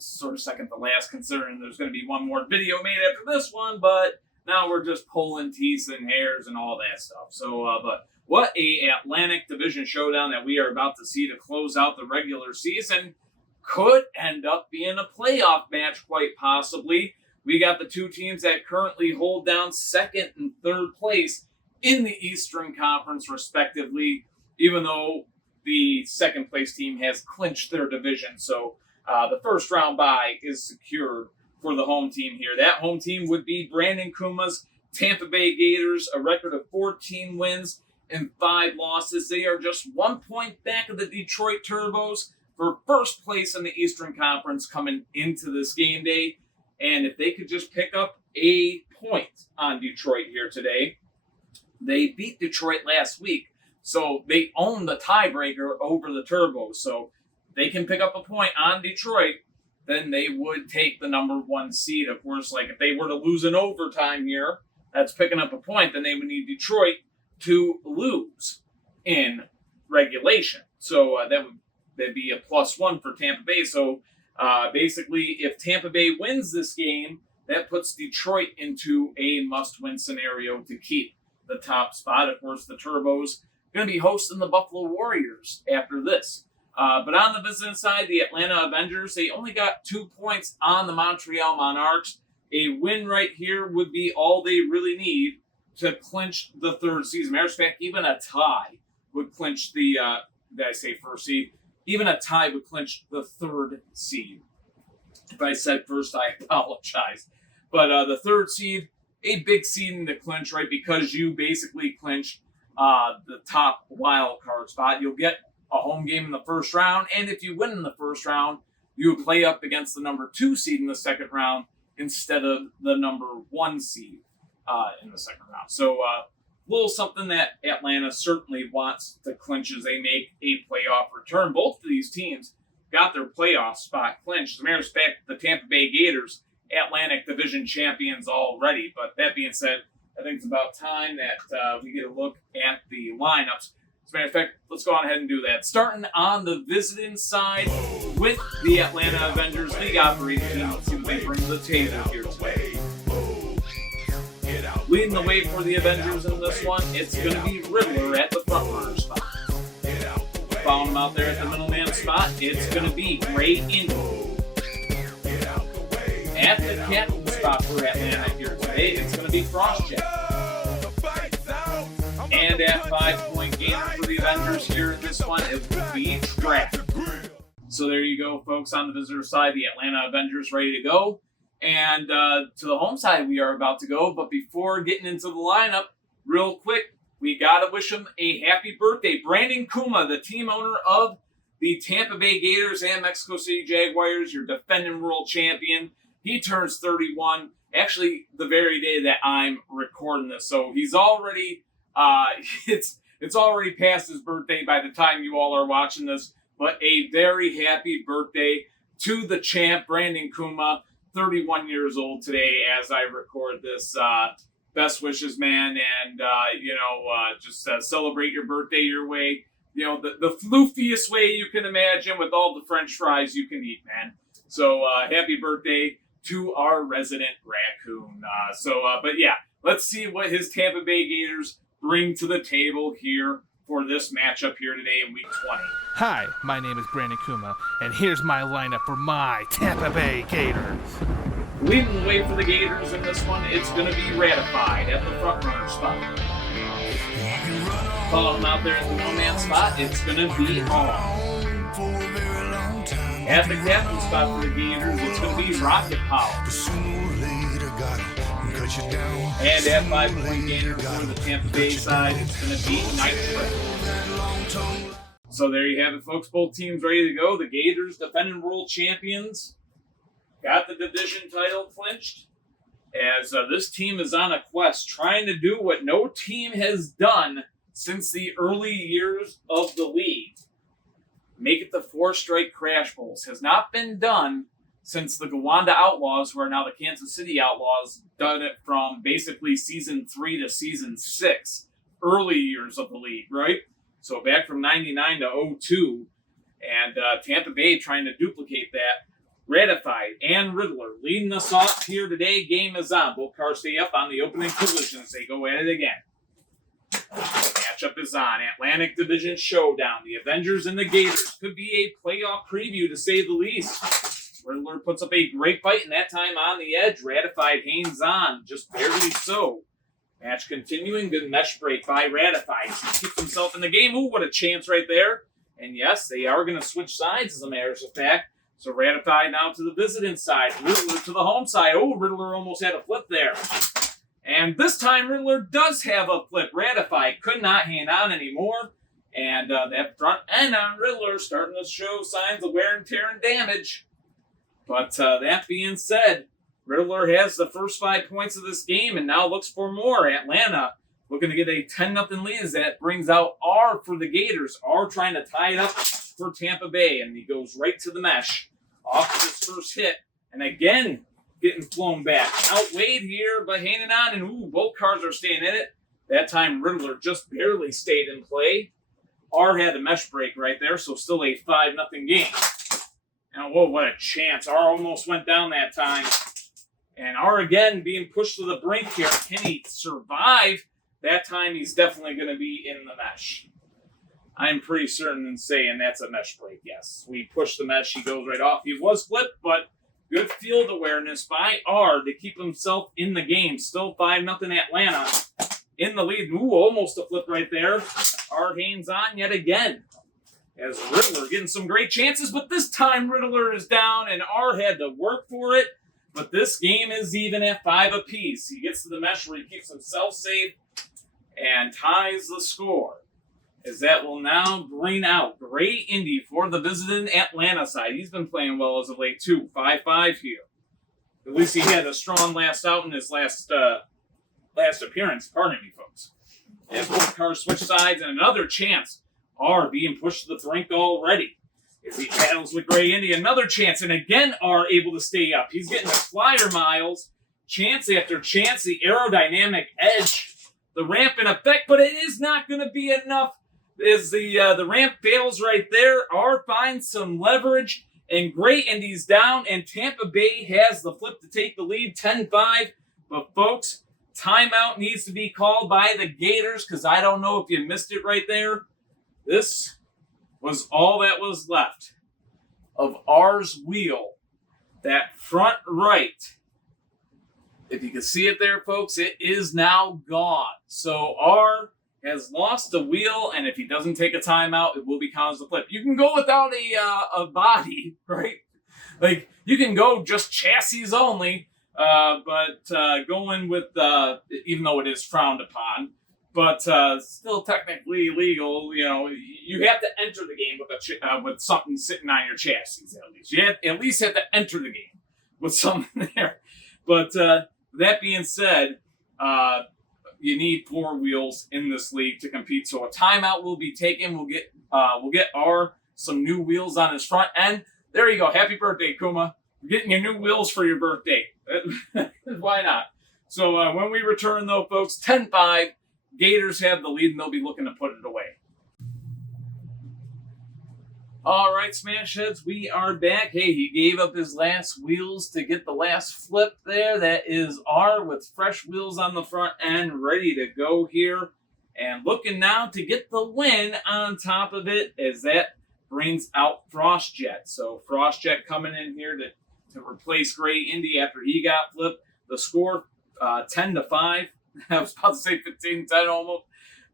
Sort of second to last, considering there's going to be one more video made after this one, but now we're just pulling teeth and hairs and all that stuff. So, but what a Atlantic Division showdown that we are about to see to close out the regular season. Could end up being a playoff match, quite possibly. We got the two teams that currently hold down second and third place in the Eastern Conference, respectively, even though the second place team has clinched their division. So the first round bye is secured for the home team here. That home team would be Brandon Kuma's Tampa Bay Gators, a record of 14 wins and 5 losses. They are just 1 point back of the Detroit Turbos for first place in the Eastern Conference coming into this game day. And if they could just pick up a point on Detroit here today, they beat Detroit last week. So they own the tiebreaker over the Turbos. So they can pick up a point on Detroit, then they would take the number 1 seed. Of course, like if they were to lose in overtime here, that's picking up a point, then they would need Detroit to lose in regulation. So that'd be a +1 for Tampa Bay. So basically, if Tampa Bay wins this game, that puts Detroit into a must-win scenario to keep the top spot. Of course, the Turbos going to be hosting the Buffalo Warriors after this. But on the visiting side, the Atlanta Avengers, they only got 2 points on the Montreal Monarchs. A win right here would be all they really need to clinch the third seed. As a matter of fact, even a tie would clinch the, did I say first seed? Even a tie would clinch the third seed. If I said first, I apologize. But the third seed, a big seed in the clinch, right? Because you basically clinch the top wild card spot. You'll get a home game in the first round. And if you win in the first round, you would play up against the number 2 seed in the second round instead of the number 1 seed in the second round. So, little something that Atlanta certainly wants to clinch as they make a playoff return. Both of these teams got their playoff spot clinched. As a matter of fact, the Tampa Bay Gators, Atlantic Division champions already. But that being said, I think it's about time that we get a look at the lineups. As a matter of fact, let's go on ahead and do that. Starting on the visiting side with the Atlanta Avengers League operating team. Let's see what they bring to the table here today. Leading the way for the Avengers in this one, it's going to be Riddler at the front runner spot. Following him out there at the middleman spot, it's going to be Ray Ingle. At the captain spot for Atlanta here today, it's going to be Crossjack. And at 5-point gamer for the Avengers here in this one, it will be Trap. So there you go, folks. On the visitor side, the Atlanta Avengers ready to go. And to the home side, we are about to go. But before getting into the lineup, real quick, we got to wish him a happy birthday. Brandon Kuma, the team owner of the Tampa Bay Gators and Mexico City Jaguars, your defending world champion. He turns 31, actually the very day that I'm recording this. So he's already, it's already past his birthday by the time you all are watching this. But a very happy birthday to the champ, Brandon Kuma. 31 years old today as I record this. Best wishes, man, and just celebrate your birthday your way. You know, the floofiest way you can imagine with all the French fries you can eat, man. So happy birthday to our resident raccoon. But yeah, let's see what his Tampa Bay Gators bring to the table here for this matchup here today in Week 20. Hi, my name is Brandon Kuma, and here's my lineup for my Tampa Bay Gators. Leading the way for the Gators in this one, it's going to be Ratified at the front runner spot. Following him out there at the no-man spot, it's going to be On. At the captain spot for the Gators, it's going to be Rocket Power. And at 5-point gainer for the Tampa Bay side, it's going to be Nitro. So there you have it, folks. Both teams ready to go. The Gators, defending world champions, got the division title clinched. As this team is on a quest, trying to do what no team has done since the early years of the league. Make it the 4 straight Crash Bowls. Has not been done since the Gowanda Outlaws, who are now the Kansas City Outlaws, done it from basically season 3 to season 6, early years of the league, right? So back from 99 to 02, and Tampa Bay trying to duplicate that. Ratified and Riddler leading us off here today. Game is on. Both cars stay up on the opening collision as they go at it again. Matchup is on. Atlantic Division Showdown. The Avengers and the Gators. Could be a playoff preview to say the least. Riddler puts up a great fight, and that time on the edge. Ratified hangs on, just barely so. Match continuing. Good mesh break by Ratified. He keeps himself in the game. Ooh, what a chance right there. And yes, they are going to switch sides as a matter of fact. So Ratified now to the visiting side. Riddler to the home side. Oh, Riddler almost had a flip there. And this time Riddler does have a flip. Ratified could not hang on anymore. And that front end on Riddler starting to show signs of wear and tear and damage. But that being said, Riddler has the first 5 points of this game and now looks for more. Atlanta looking to get a 10-0 lead as that brings out R for the Gators. R trying to tie it up for Tampa Bay, and he goes right to the mesh off of his first hit, and again getting flown back. Outweighed here, but hanging on, and ooh, both cars are staying in it. That time Riddler just barely stayed in play. R had a mesh break right there, so still a 5-0 game. And whoa, what a chance. R almost went down that time. And R again being pushed to the brink here. Can he survive? That time he's definitely going to be in the mesh. I'm pretty certain in saying that's a mesh break, yes. We push the mesh, he goes right off. He was flipped, but good field awareness by R to keep himself in the game. Still 5-0 Atlanta in the lead. Ooh, almost a flip right there. R hangs on yet again. As Riddler getting some great chances, but this time Riddler is down and R had to work for it. But this game is even at 5 apiece. He gets to the mesh where he keeps himself safe and ties the score. As that will now bring out Gray Indy for the visiting Atlanta side. He's been playing well as of late, too. 5-5 here. At least he had a strong last out in his last appearance. Pardon me, folks. As both cars switch sides, and another chance. R being pushed to the brink already. As he battles with Gray Indy, another chance. And again, R able to stay up. He's getting the flyer miles. Chance after chance. The aerodynamic edge. The ramp in effect, but it is not going to be enough. As the ramp fails right there, R finds some leverage, and Gray Indy's down, and Tampa Bay has the flip to take the lead, 10-5. But folks, timeout needs to be called by the Gators, because I don't know if you missed it right there. This was all that was left of R's wheel. That front right, if you can see it there, folks, it is now gone. So R has lost the wheel, and if he doesn't take a timeout, it will be counted as a flip. You can go without a body, right? Like, you can go just chassis only, but going with, even though it is frowned upon, but still technically illegal, you know, you have to enter the game with something sitting on your chassis, at least. You at least have to enter the game with something there. But that being said, you need 4 wheels in this league to compete. So a timeout will be taken. We'll get R some new wheels on his front end. There you go. Happy birthday, Kuma. You're getting your new wheels for your birthday. Why not? So when we return, though, folks, 10-5. Gators have the lead, and they'll be looking to put it away. All right, Smash Heads, we are back. Hey, he gave up his last wheels to get the last flip there. That is R with fresh wheels on the front end, ready to go here. And looking now to get the win on top of it, as that brings out Frostjet. So Frostjet coming in here to replace Gray Indy after he got flipped. The score, 10-5. I was about to say 15-10 almost.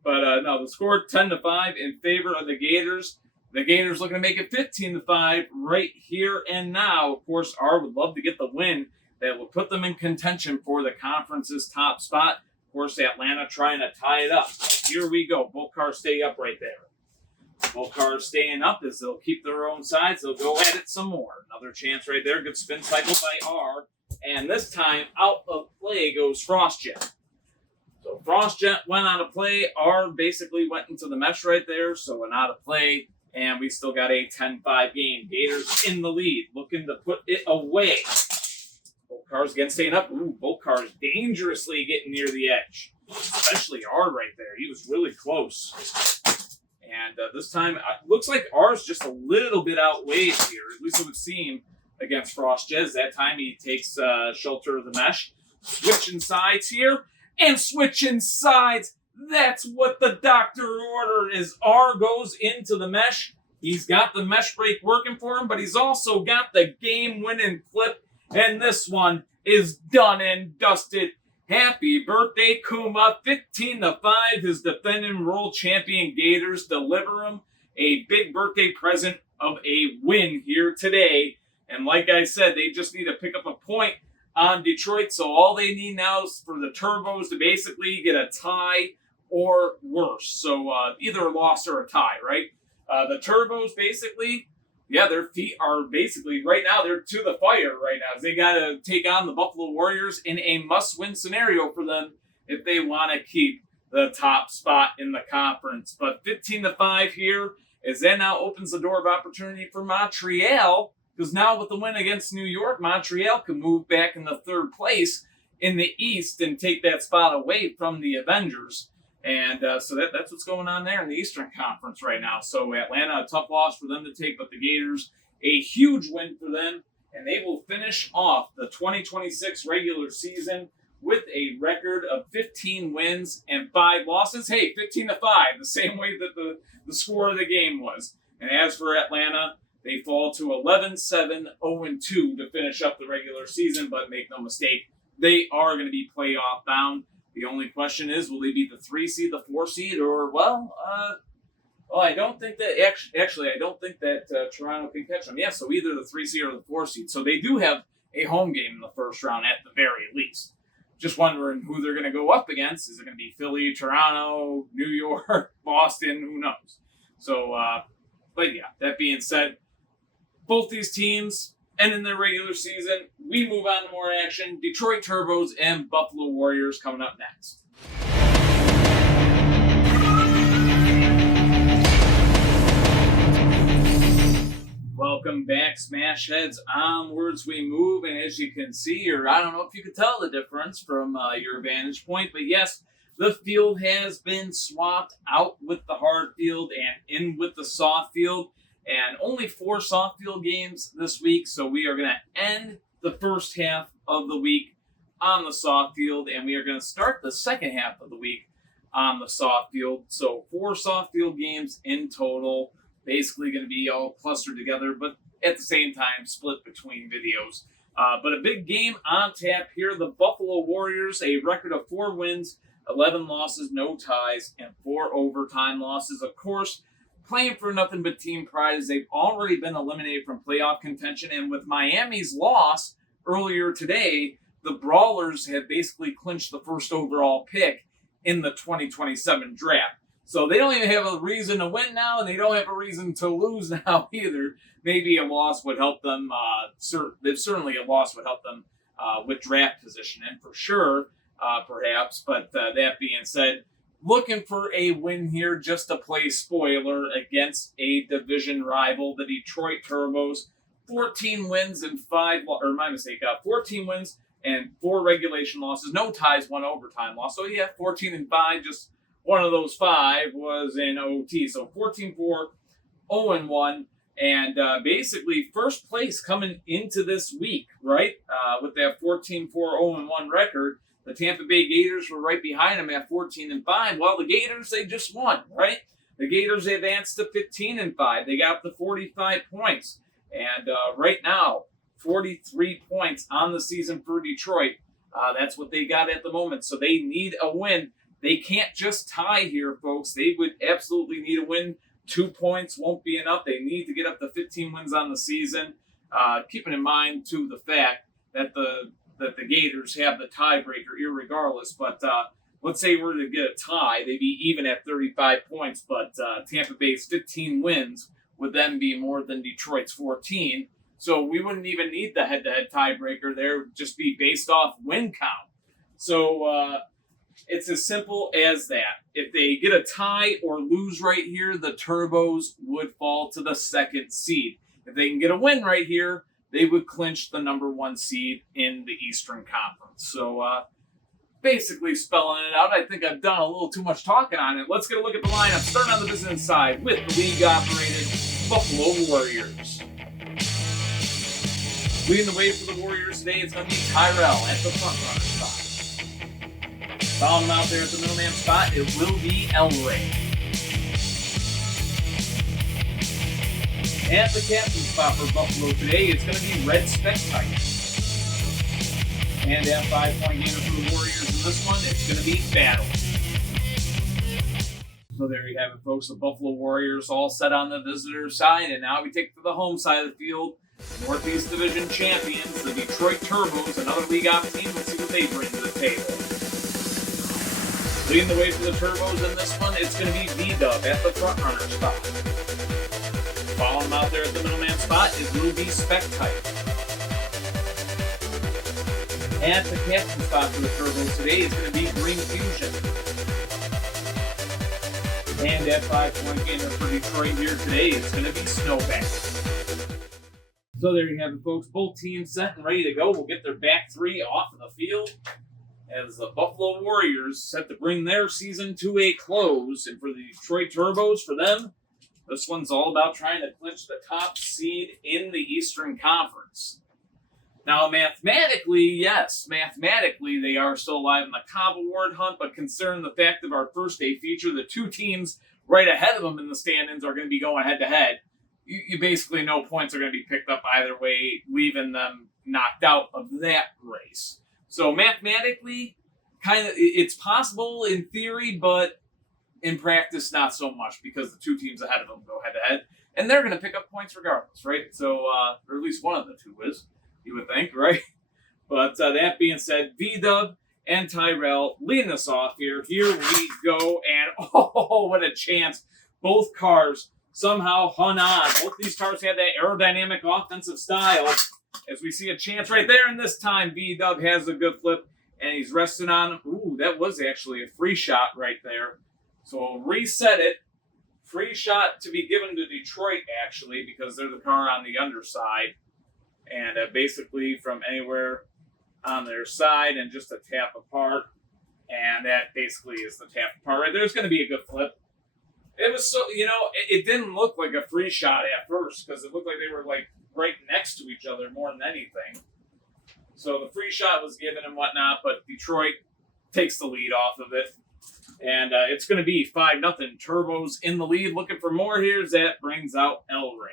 But no, the score 10-5 in favor of the Gators. The Gators looking to make it 15-5 right here and now. Of course, R would love to get the win. that will put them in contention for the conference's top spot. Of course, Atlanta trying to tie it up. Here we go. Both cars stay up right there. Both cars staying up as they'll keep their own sides. They'll go at it some more. Another chance right there. Good spin cycle by R. And this time, out of play goes Frostjet. So Frostjet went out of play. R basically went into the mesh right there. So an out of play. And we still got a 10-5 game. Gators in the lead. Looking to put it away. Both cars again staying up. Ooh, both cars dangerously getting near the edge. Especially R right there. He was really close. And this time, looks like R's just a little bit outweighed here. At least it would seem against Frostjet. That time he takes shelter of the mesh. Switching sides here. And switching sides. That's what the doctor ordered is R goes into the mesh. He's got the mesh break working for him, but he's also got the game-winning clip. And this one is done and dusted. Happy birthday, Kuma. 15-5. His defending world champion Gators deliver him a big birthday present of a win here today. And like I said, they just need to pick up a point on Detroit. So all they need now is for the Turbos to basically get a tie or worse. So either a loss or a tie, right? The Turbos basically, yeah, their feet are basically, right now, they're to the fire right now. They got to take on the Buffalo Warriors in a must-win scenario for them if they want to keep the top spot in the conference. But 15-5 here, as that now opens the door of opportunity for Montreal, because now with the win against New York, Montreal can move back in the third place in the East and take that spot away from the Avengers. And so that's what's going on there in the Eastern Conference right now. So Atlanta, a tough loss for them to take, but the Gators, a huge win for them. And they will finish off the 2026 regular season with a record of 15 wins and 5 losses. Hey, 15-5, the same way that the score of the game was. And as for Atlanta, they fall to 11-7, 0-2 to finish up the regular season. But make no mistake, they are going to be playoff bound. The only question is, will they be the 3 seed, the 4 seed, or, I don't think that, actually, I don't think that Toronto can catch them. Yeah, so either the 3 seed or the 4 seed. So they do have a home game in the first round at the very least. Just wondering who they're going to go up against. Is it going to be Philly, Toronto, New York, Boston? Who knows? So, but yeah, that being said, both these teams end in their regular season. We move on to more action. Detroit Turbos and Buffalo Warriors coming up next. Welcome back, Smash Heads. Onwards we move, and as you can see, or I don't know if you can tell the difference from your vantage point, but yes, the field has been swapped out with the hard field and in with the soft field. And only 4 soft field games this week, so we are going to end the first half of the week on the soft field, and we are going to start the second half of the week on the soft field. So 4 soft field games in total, basically going to be all clustered together, but at the same time split between videos. But a big game on tap here. The Buffalo Warriors, a record of 4 wins, 11 losses, no ties, and 4 overtime losses. Of course, playing for nothing but team pride as they've already been eliminated from playoff contention. And with Miami's loss earlier today, the Brawlers have basically clinched the first overall pick in the 2027 draft. So they don't even have a reason to win now, and they don't have a reason to lose now either. Maybe a loss would help them. Certainly a loss would help them with draft position, and for sure, perhaps. But that being said, looking for a win here just to play spoiler against a division rival, the Detroit Turbos. 14 wins and 14 wins and 4 regulation losses. No ties, 1 overtime loss. So yeah, 14-5, just one of those 5 was in OT. So 14-4, 0-1. And basically first place coming into this week, right? With that 14-4, 0-1 record. The Tampa Bay Gators were right behind them at 14-5. Well, the Gators, they just won, right? The Gators advanced to 15-5. They got up to 45 points. And right now, 43 points on the season for Detroit. That's what they got at the moment. So they need a win. They can't just tie here, folks. They would absolutely need a win. 2 points won't be enough. They need to get up to 15 wins on the season. Keeping in mind, too, the fact that the that the Gators have the tiebreaker irregardless. But let's say we're to get a tie, they'd be even at 35 points, but Tampa Bay's 15 wins would then be more than Detroit's 14. So we wouldn't even need the head-to-head tiebreaker. There would just be based off win count. So it's as simple as that. If they get a tie or lose right here, the Turbos would fall to the second seed. If they can get a win right here, they would clinch the number 1 seed in the Eastern Conference. So basically spelling it out. I think I've done a little too much talking on it. Let's get a look at the lineup. Starting on the business side with the league-operated Buffalo Warriors. Leading the way for the Warriors today, it's going to be Tyrell at the front runner spot. Following him out there at the middleman spot, it will be Elray. At the captain spot for Buffalo today, it's going to be Red Spectite. And at 5-point gainer for the Warriors in this one, it's going to be Battle. So there you have it, folks. The Buffalo Warriors all set on the visitor side, and now we take to the home side of the field. Northeast Division champions, the Detroit Turbos, another league op team. Let's see what they bring to the table. Leading the way for the Turbos in this one, it's going to be V-Dub at the front runner spot. Following him out there at the middleman spot, it will be Spectite. At the captain spot for the Turbos today is going to be Green Fusion. And at 5-point gainer for Detroit here today, it's going to be Snowback. So there you have it, folks. Both teams set and ready to go. We'll get their back three off of the field as the Buffalo Warriors set to bring their season to a close. And for the Detroit Turbos, for them, this one's all about trying to clinch the top seed in the Eastern Conference. Now, mathematically, yes, they are still alive in the Cobb Award hunt, but considering the fact of our first day feature, the two teams right ahead of them in the standings are going to be going head-to-head. You basically know points are going to be picked up either way, leaving them knocked out of that race. So mathematically, it's possible in theory, but in practice, not so much because the two teams ahead of them go head-to-head, and they're going to pick up points regardless, right? So, or at least one of the two is, you would think, right? But that being said, V-Dub and Tyrell leading us off here. Here we go, and oh, what a chance. Both cars somehow hung on. Both these cars had that aerodynamic offensive style. As we see a chance right there, and this time V-Dub has a good flip, and he's resting on him. Ooh, that was actually a free shot right there. So we'll reset it. Free shot to be given to Detroit, actually, because they're the car on the underside. And basically from anywhere on their side and just a tap apart. And that basically is the tap apart right there. There's going to be a good flip. It was so, it didn't look like a free shot at first because it looked like they were like right next to each other more than anything. So the free shot was given and whatnot, but Detroit takes the lead off of it. And it's going to be 5-0. Turbos in the lead. Looking for more here. That brings out El Rey.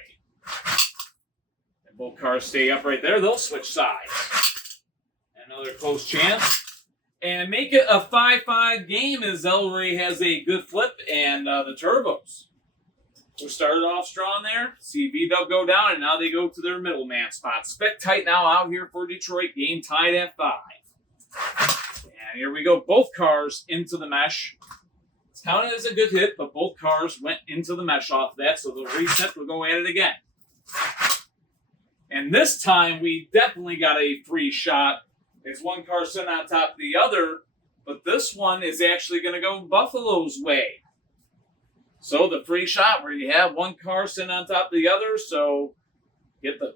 And both cars stay up right there. They'll switch sides. Another close chance. And make it a 5-5 game as El Rey has a good flip. And the Turbos, who started off strong there, see V-Dub go down, and now they go to their middleman spot. Spectite now out here for Detroit. Game tied at 5. And here we go. Both cars into the mesh. It's counted as a good hit, but both cars went into the mesh off that, so they'll reset. We'll go at it again. And this time, we definitely got a free shot. There's one car sitting on top of the other, but this one is actually going to go Buffalo's way. So the free shot where you have one car sitting on top of the other, so get the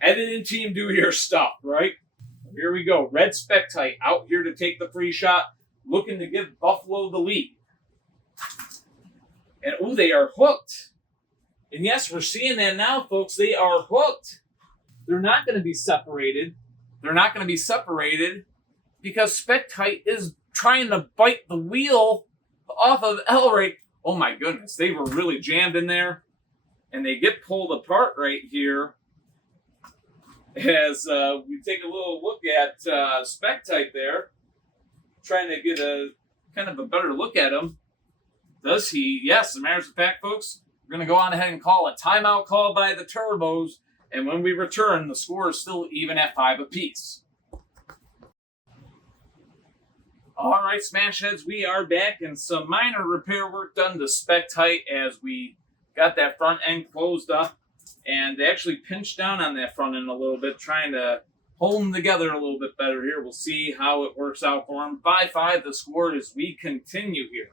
editing team do your stuff, right? Here we go. Red Spectite out here to take the free shot, looking to give Buffalo the lead. And, ooh, they are hooked. And, yes, we're seeing that now, folks. They are hooked. They're not going to be separated. They're not going to be separated because Spectite is trying to bite the wheel off of El Rey. Oh, my goodness. They were really jammed in there. And they get pulled apart right here. As we take a little look at Spectite there, trying to get a kind of a better look at him. Does he? Yes, as a matter of fact, folks, we're going to go on ahead and call a timeout call by the Turbos. And when we return, the score is still even at 5 apiece. All right, Smash Heads, we are back, and some minor repair work done to spec height as we got that front end closed up, and they actually pinched down on that front end a little bit, trying to hold them together a little bit better here. We'll see how it works out for them. 5-5 the score as we continue here.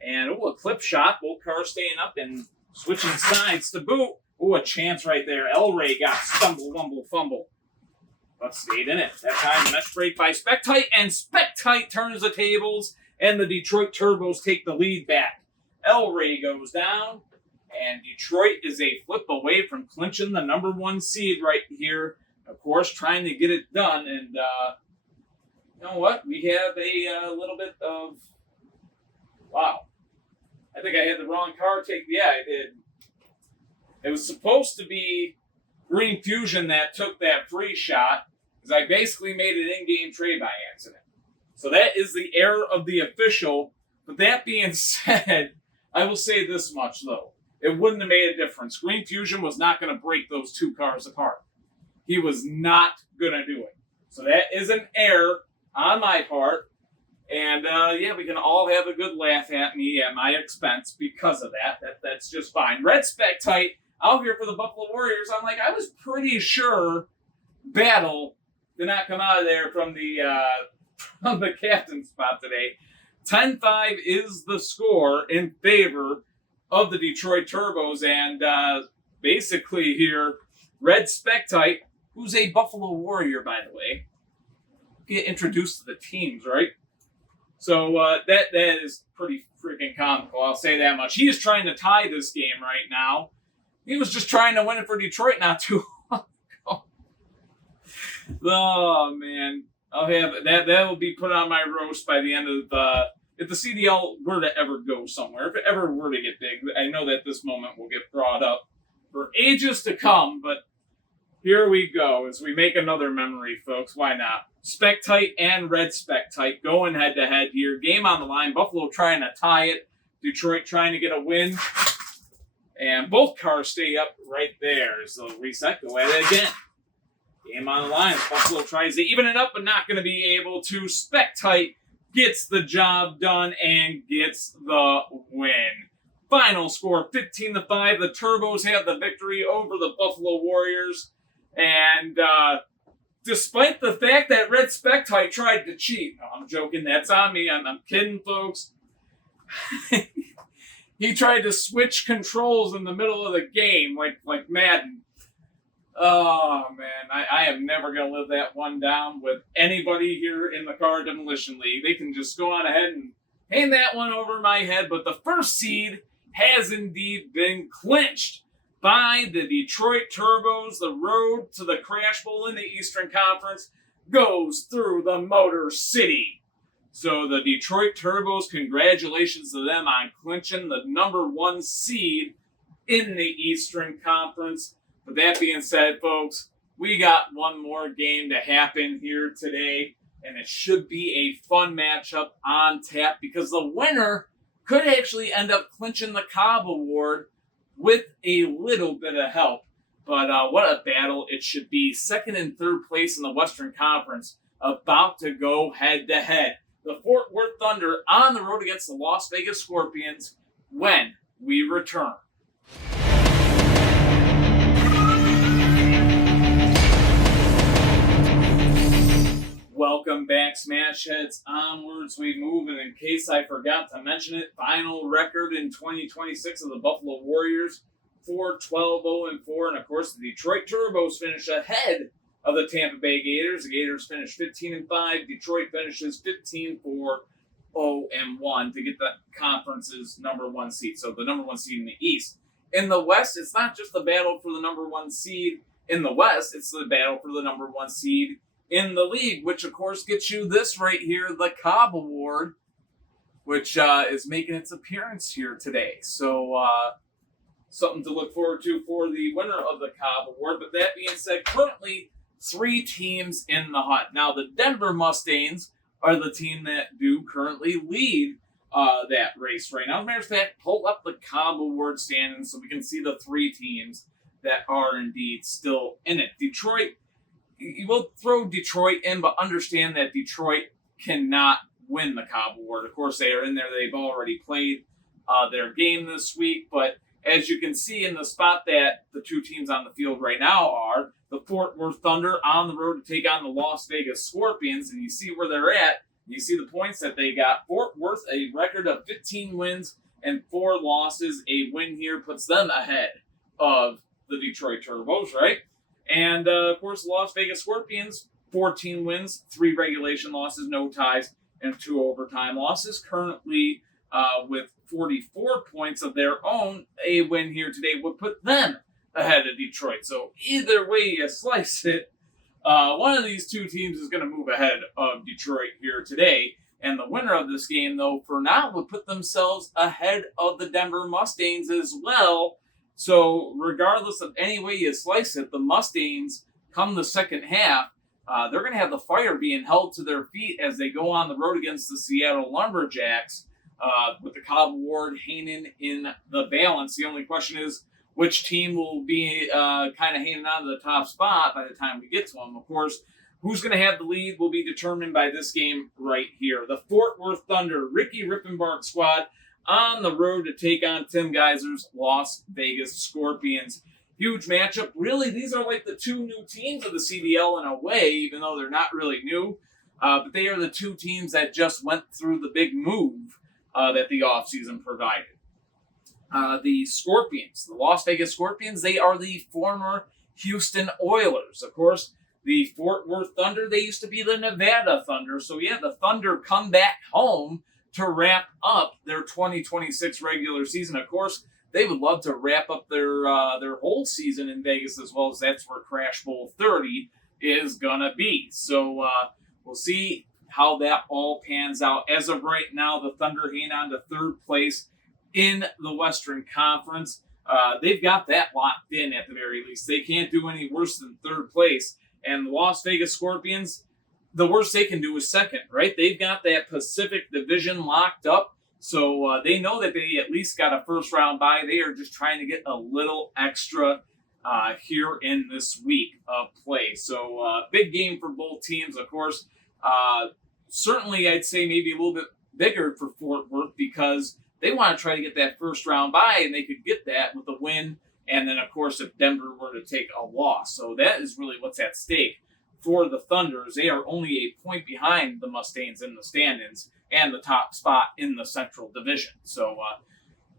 And, a clip shot. Both cars staying up and switching sides to boot. A chance right there. El Rey got stumble, wumble, fumble, but stayed in it. That time, mesh break by Spectite, and Spectite turns the tables, and the Detroit Turbos take the lead back. El Rey goes down, and Detroit is a flip away from clinching the number 1 seed right here. Of course, trying to get it done, and you know what? We have a little bit of, wow. I think I had the wrong car take, yeah, I did. It was supposed to be Green Fusion that took that free shot, because I basically made an in-game trade by accident. So that is the error of the official. But that being said, I will say this much, though. It wouldn't have made a difference. Green Fusion was not going to break those 2 cars apart. He was not going to do it. So that is an error on my part. And, yeah, we can all have a good laugh at me at my expense because of that. That's just fine. Red Spectite out here for the Buffalo Warriors. I'm like, I was pretty sure Battle did not come out of there from the captain spot today. 10-5 is the score in favor of the Detroit Turbos. And basically here, Red Spectite, who's a Buffalo Warrior, by the way, get introduced to the teams, right? So that is pretty freaking comical, I'll say that much. He is trying to tie this game right now. He was just trying to win it for Detroit not too long ago. Oh, man. I'll have that will be put on my roast by the end of if the CDL were to ever go somewhere, if it ever were to get big. I know that this moment will get brought up for ages to come, but here we go as we make another memory, folks. Why not? Spectite and Red Spectite going head-to-head here. Game on the line. Buffalo trying to tie it. Detroit trying to get a win. And both cars stay up right there. So reset, go at it again. Game on the line. Buffalo tries to even it up, but not going to be able to. Spectite gets the job done and gets the win. Final score, 15-5. The Turbos have the victory over the Buffalo Warriors. And despite the fact that Red Spectite tried to cheat. No, I'm joking. That's on me. I'm kidding, folks. He tried to switch controls in the middle of the game, like Madden. Oh, man. I am never going to live that one down with anybody here in the Car Demolition League. They can just go on ahead and hang that one over my head. But the first seed has indeed been clinched by the Detroit Turbos. The road to the Crash Bowl in the Eastern Conference goes through the Motor City. So the Detroit Turbos, congratulations to them on clinching the number 1 seed in the Eastern Conference. But that being said, folks, we got one more game to happen here today, and it should be a fun matchup on tap because the winner could actually end up clinching the Cobb Award with a little bit of help. But what a battle it should be. 2nd and 3rd place in the Western Conference about to go head-to-head. The Fort Worth Thunder on the road against the Las Vegas Scorpions when we return. Welcome back, Smash Heads. Onwards we move, and in case I forgot to mention it, final record in 2026 of the Buffalo Warriors, 4-12-0-4, and of course the Detroit Turbos finish ahead of the Tampa Bay Gators. The Gators finish 15-5. Detroit finishes 15-4-0-1 to get the conference's number 1 seed. So the number 1 seed in the East. In the West, it's not just the battle for the number 1 seed in the West, it's the battle for the number 1 seed in the league, which of course gets you this right here, the Cobb Award, which is making its appearance here today. So something to look forward to for the winner of the Cobb Award. But that being said, currently 3 teams in the hunt. Now the Denver Mustangs are the team that do currently lead that race right now. As a matter of fact, pull up the Cobb Award standings so we can see the 3 teams that are indeed still in it. Detroit, you will throw Detroit in, but understand that Detroit cannot win the Cobb Award. Of course, they are in there. They've already played their game this week, but as you can see in the spot that the two teams on the field right now are, the Fort Worth Thunder on the road to take on the Las Vegas Scorpions, and you see where they're at. You see the points that they got. Fort Worth, a record of 15 wins and 4 losses. A win here puts them ahead of the Detroit Turbos, right? And, of course, Las Vegas Scorpions, 14 wins, 3 regulation losses, no ties, and 2 overtime losses. Currently with 44 points of their own, a win here today would put them ahead of Detroit. So either way you slice it, one of these two teams is going to move ahead of Detroit here today. And the winner of this game, though, for now would put themselves ahead of the Denver Mustangs as well. So regardless of any way you slice it, the Mustangs, come the second half, they're going to have the fire being held to their feet as they go on the road against the Seattle Lumberjacks, with the Cobb Award hanging in the balance. The only question is which team will be kind of hanging on to the top spot by the time we get to them. Of course, who's going to have the lead will be determined by this game right here. The Fort Worth Thunder, Ricky Rippenbark squad, on the road to take on Tim Geiser's Las Vegas Scorpions. Huge matchup. Really, these are like the two new teams of the CDL in a way, even though they're not really new. But they are the two teams that just went through the big move that the offseason provided. The Scorpions, the Las Vegas Scorpions, they are the former Houston Oilers. Of course, the Fort Worth Thunder, they used to be the Nevada Thunder. So, yeah, the Thunder come back home to wrap up their 2026 regular season. Of course, they would love to wrap up their whole season in Vegas as well, as that's where Crash Bowl 30 is going to be. So we'll see how that all pans out. As of right now, the Thunder hang on to third place in the Western Conference. They've got that locked in at the very least. They can't do any worse than third place. And the Las Vegas Scorpions, the worst they can do is second, right? They've got that Pacific Division locked up. So they know that they at least got a first-round bye. They are just trying to get a little extra here in this week of play. So big game for both teams, of course. Certainly, I'd say maybe a little bit bigger for Fort Worth because they want to try to get that first-round bye, and they could get that with a win. And then, of course, if Denver were to take a loss. So that is really what's at stake for the Thunders. They are only a point behind the Mustangs in the standings and the top spot in the Central Division. So,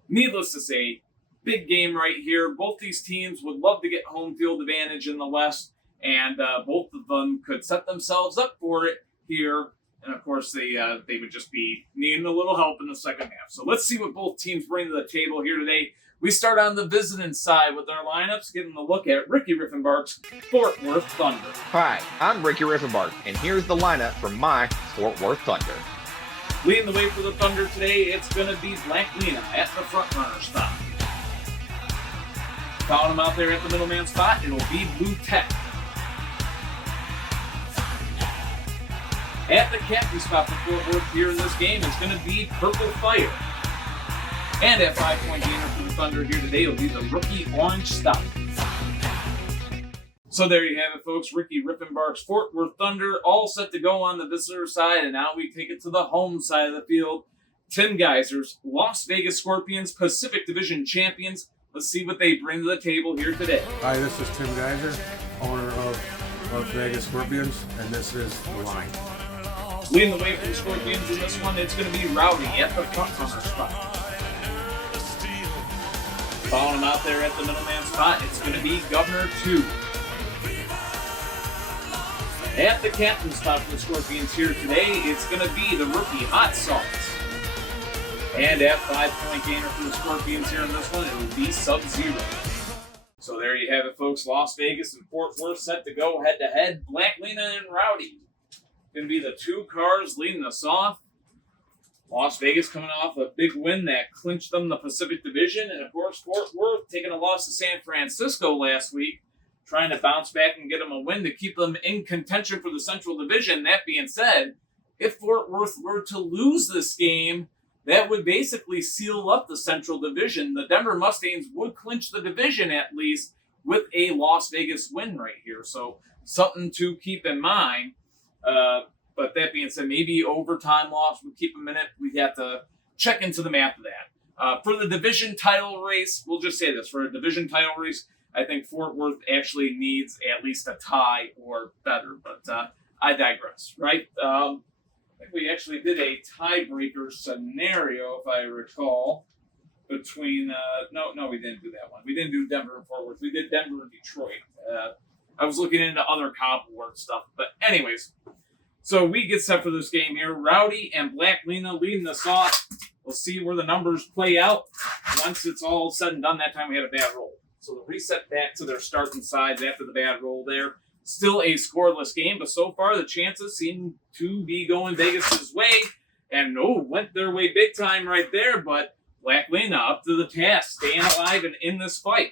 needless to say, big game right here. Both these teams would love to get home field advantage in the West, and both of them could set themselves up for it here. And, of course, they would just be needing a little help in the second half. So let's see what both teams bring to the table here today. We start on the visiting side with our lineups, giving a look at Ricky Riffenbark's Fort Worth Thunder. Hi, I'm Ricky Riffenbark, and here's the lineup for my Fort Worth Thunder. Leading the way for the Thunder today, it's going to be Black Lena at the front runner spot. Following him out there at the middleman spot, it'll be Blue Tech. At the captain spot for Fort Worth here in this game, it's going to be Purple Fire. And at 5-point gainer for the Thunder here today, it'll be the rookie Orange Stout. So there you have it, folks. Ricky Riffenbark's Fort Worth Thunder all set to go on the visitor side, and now we take it to the home side of the field. Tim Geiser's Las Vegas Scorpions, Pacific Division champions. Let's see what they bring to the table here today. Hi, this is Tim Geiser, owner of Las Vegas Scorpions, and this is the line. Leading the way for the Scorpions in this one, it's going to be Rowdy at the front runner spot. Following him out there at the middleman spot, it's going to be Governor 2. At the captain spot for the Scorpions here today, it's going to be the rookie Hot Sauce. And at 5-point gainer for the Scorpions here in this one, it will be Sub-Zero. So there you have it, folks. Las Vegas and Fort Worth set to go head-to-head. Black Lena and Rowdy going to be the two cars leading us off. Las Vegas coming off a big win that clinched them the Pacific Division. And, of course, Fort Worth taking a loss to San Francisco last week, trying to bounce back and get them a win to keep them in contention for the Central Division. That being said, if Fort Worth were to lose this game, that would basically seal up the Central Division. The Denver Mustangs would clinch the division at least with a Las Vegas win right here. So something to keep in mind. But that being said, maybe overtime loss would keep them in it. We'd have to check into the math of that. For the division title race, we'll just say this. For a division title race, I think Fort Worth actually needs at least a tie or better. But I digress, right? I think we actually did a tiebreaker scenario, if I recall, between... No, we didn't do that one. We didn't do Denver and Fort Worth. We did Denver and Detroit. I was looking into other comp award stuff. But anyways, so we get set for this game here. Rowdy and Black Lena leading us off. We'll see where the numbers play out. Once it's all said and done, that time we had a bad roll. So they'll reset back to their starting sides after the bad roll there. Still a scoreless game, but so far the chances seem to be going Vegas' way. And went their way big time right there, but Black Lena up to the task, staying alive and in this fight.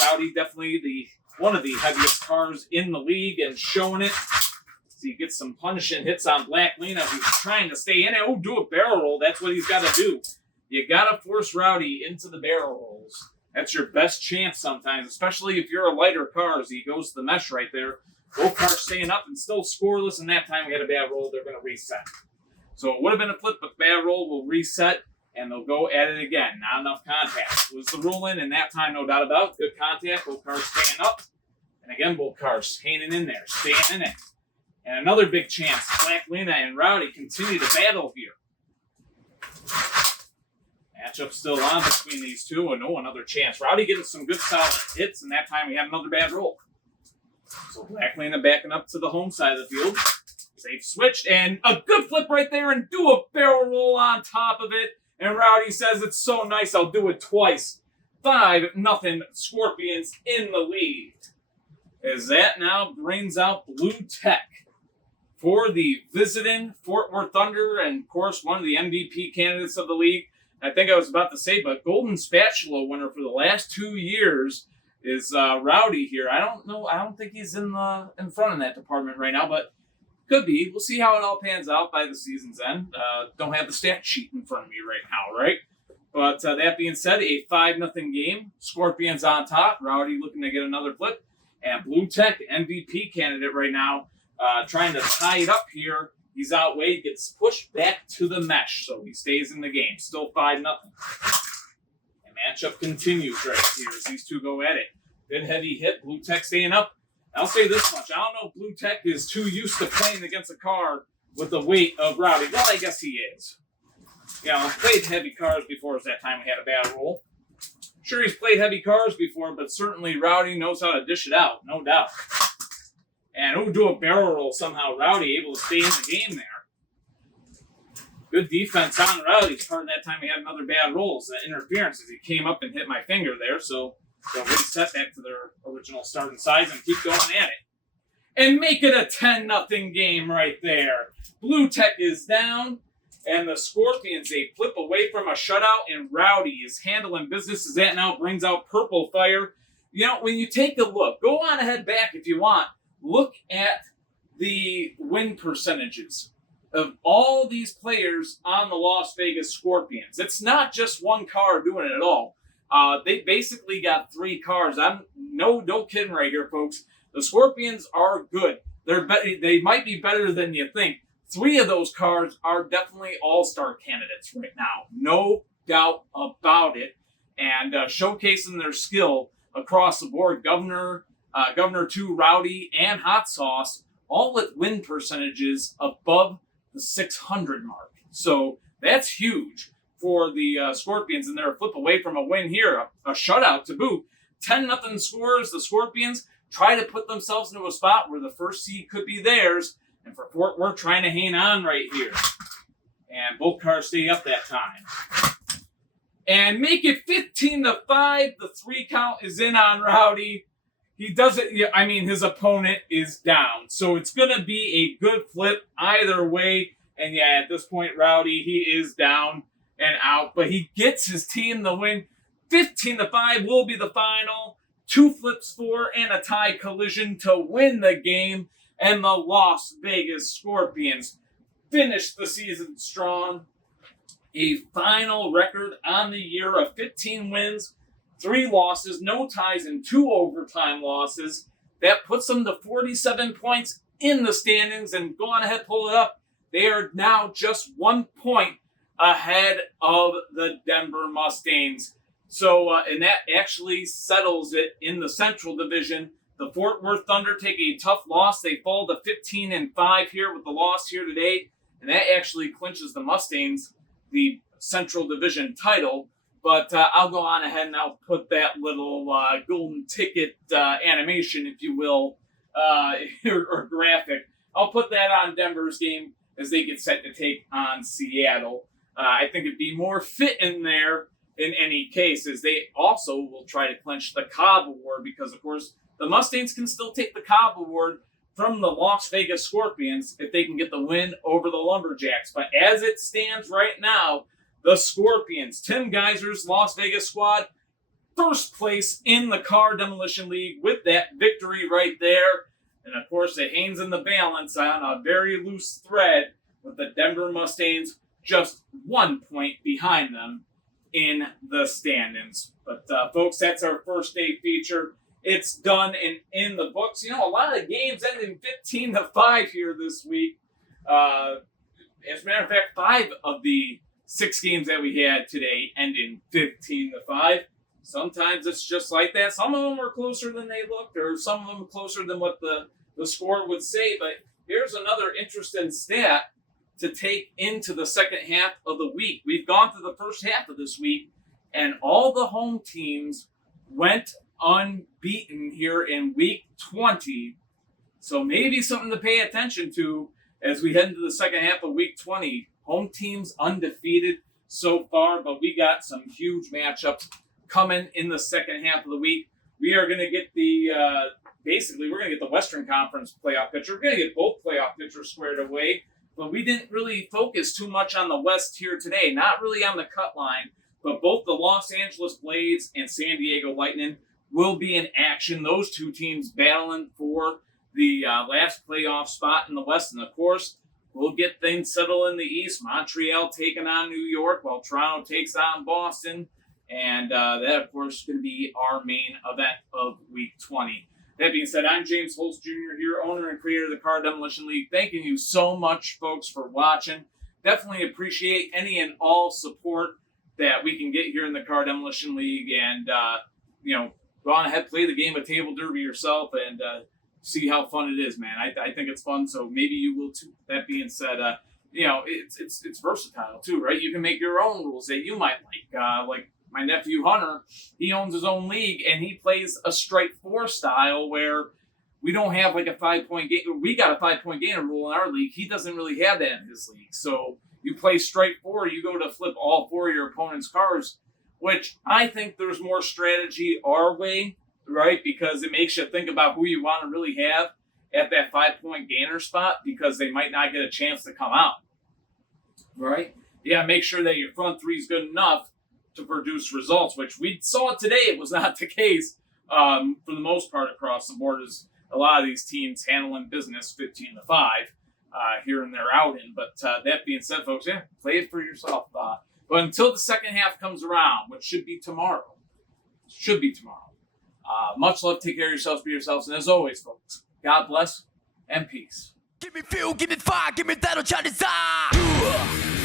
Rowdy definitely one of the heaviest cars in the league and showing it. So he gets some punishing hits on Black Lena, who's trying to stay in it. Do a barrel roll. That's what he's got to do. You got to force Rowdy into the barrel rolls. That's your best chance sometimes, especially if you're a lighter car. As he goes to the mesh right there. Both cars staying up and still scoreless, and that time we had a bad roll. They're going to reset. So it would have been a flip, but bad roll will reset, and they'll go at it again. Not enough contact. Was the roll in, and that time, no doubt about it. Good contact. Both cars staying up. And again, both cars hanging in there, staying in it. And another big chance. Black Lena and Rowdy continue to battle here. Matchup still on between these two, and another chance. Rowdy getting some good solid hits, and that time we had another bad roll. So Black Lena backing up to the home side of the field. Safe switch, and a good flip right there, and do a barrel roll on top of it. And Rowdy says, it's so nice, I'll do it twice. 5-0 Scorpions in the lead. As that now brings out Blue Tech for the visiting Fort Worth Thunder, and of course one of the MVP candidates of the league. I think I was about to say, but Golden Spatula winner for the last 2 years is Rowdy here. I don't know. I don't think he's in front in that department right now, but could be. We'll see how it all pans out by the season's end. Don't have the stat sheet in front of me right now, right? But that being said, a 5-0 game. Scorpions on top. Rowdy looking to get another flip. And Blue Tech, MVP candidate right now, trying to tie it up here. He's outweighed, gets pushed back to the mesh, so he stays in the game. Still 5-0. And matchup continues right here as these two go at it. Good heavy hit. Blue Tech staying up. I'll say this much. I don't know if Blue Tech is too used to playing against a car with the weight of Rowdy. Well, I guess he is. You know, played heavy cars before. At that time we had a bad roll. Sure, he's played heavy cars before, but certainly Rowdy knows how to dish it out, no doubt. And do a barrel roll somehow. Rowdy able to stay in the game there. Good defense on Rowdy's part. That time he had another bad roll. So that interference as he came up and hit my finger there. So they'll reset back to their original starting size and keep going at it. And make it a 10-0 game right there. Blue Tech is down. And the Scorpions, a flip away from a shutout, and Rowdy is handling business as that now brings out Purple Fire. You know, when you take a look, go on ahead back if you want. Look at the win percentages of all these players on the Las Vegas Scorpions. It's not just one car doing it at all. They basically got 3 cars. I'm no kidding right here, folks. The Scorpions are good. They might be better than you think. 3 of those cars are definitely all-star candidates right now. No doubt about it. And showcasing their skill across the board. Governor 2, Rowdy, and Hot Sauce, all with win percentages above the 600 mark. So that's huge for the Scorpions, and they're a flip away from a win here, a shutout to boot. 10-0 scores. The Scorpions try to put themselves into a spot where the first seed could be theirs. And for Fort Worth, trying to hang on right here. And both cars stay up that time. And make it 15-5. The 3 count is in on Rowdy. He doesn't, I mean, his opponent is down. So it's going to be a good flip either way. And yeah, at this point, Rowdy, he is down and out. But he gets his team the win. 15-5 will be the final. 2 flips for and a tie collision to win the game. And the Las Vegas Scorpions finish the season strong. A final record on the year of 15 wins, 3 losses, no ties, and 2 overtime losses. That puts them to 47 points in the standings, and go on ahead, pull it up. They are now just 1 point ahead of the Denver Mustangs. So, and that actually settles it in the Central Division. The Fort Worth Thunder take a tough loss. They fall to 15-5 here with the loss here today, and that actually clinches the Mustangs the Central Division title. But I'll go on ahead and I'll put that little golden ticket animation, if you will, or graphic. I'll put that on Denver's game as they get set to take on Seattle. I think it'd be more fit in there in any case, as they also will try to clinch the Cobb Award, because, of course, the Mustangs can still take the Cobb Award from the Las Vegas Scorpions if they can get the win over the Lumberjacks. But as it stands right now, the Scorpions, Tim Geiser's Las Vegas squad, first place in the Car Demolition League with that victory right there. And, of course, it hangs in the balance on a very loose thread with the Denver Mustangs just 1 point behind them in the standings. But, folks, that's our first day feature. It's done and in the books. You know, a lot of games ending 15-5 here this week. As a matter of fact, 5 of the 6 games that we had today ending 15-5. Sometimes it's just like that. Some of them were closer than they looked, or some of them closer than what the score would say. But here's another interesting stat to take into the second half of the week. We've gone through the first half of this week, and all the home teams went unbeaten here in week 20. So maybe something to pay attention to as we head into the second half of week 20. Home teams undefeated so far, but we got some huge matchups coming in the second half of the week. We are going to get we're going to get the Western Conference playoff picture. We're going to get both playoff pictures squared away, but we didn't really focus too much on the West here today. Not really on the cut line, but both the Los Angeles Blades and San Diego Lightning will be in action. Those two teams battling for the last playoff spot in the West. And, of course, we'll get things settled in the East. Montreal taking on New York while Toronto takes on Boston. And that, of course, is going to be our main event of week 20. That being said, I'm James Holtz Jr. here, owner and creator of the Car Demolition League. Thanking you so much, folks, for watching. Definitely appreciate any and all support that we can get here in the Car Demolition League. And, go on ahead, play the game of Table Derby yourself, and see how fun it is, man. I think it's fun, so maybe you will too. That being said, it's versatile too, right? You can make your own rules that you might like my nephew Hunter. He owns his own league, and he plays a strike 4 style where we don't have like a 5-point game. We got a 5-point gainer rule in our league. He doesn't really have that in his league. So you play strike 4, you go to flip all 4 of your opponent's cars, which I think there's more strategy our way, right? Because it makes you think about who you want to really have at that 5-point gainer spot, because they might not get a chance to come out, right? Yeah, make sure that your front 3 is good enough to produce results, which we saw today. It was not the case for the most part across the board, as a lot of these teams handling business 15-5 here in their outing. But that being said, folks, yeah, play it for yourself. But until the second half comes around, which should be tomorrow, much love, take care of yourselves, be yourselves, and as always, folks, God bless and peace. Give me fuel, give me fire, give me that on Chinese side.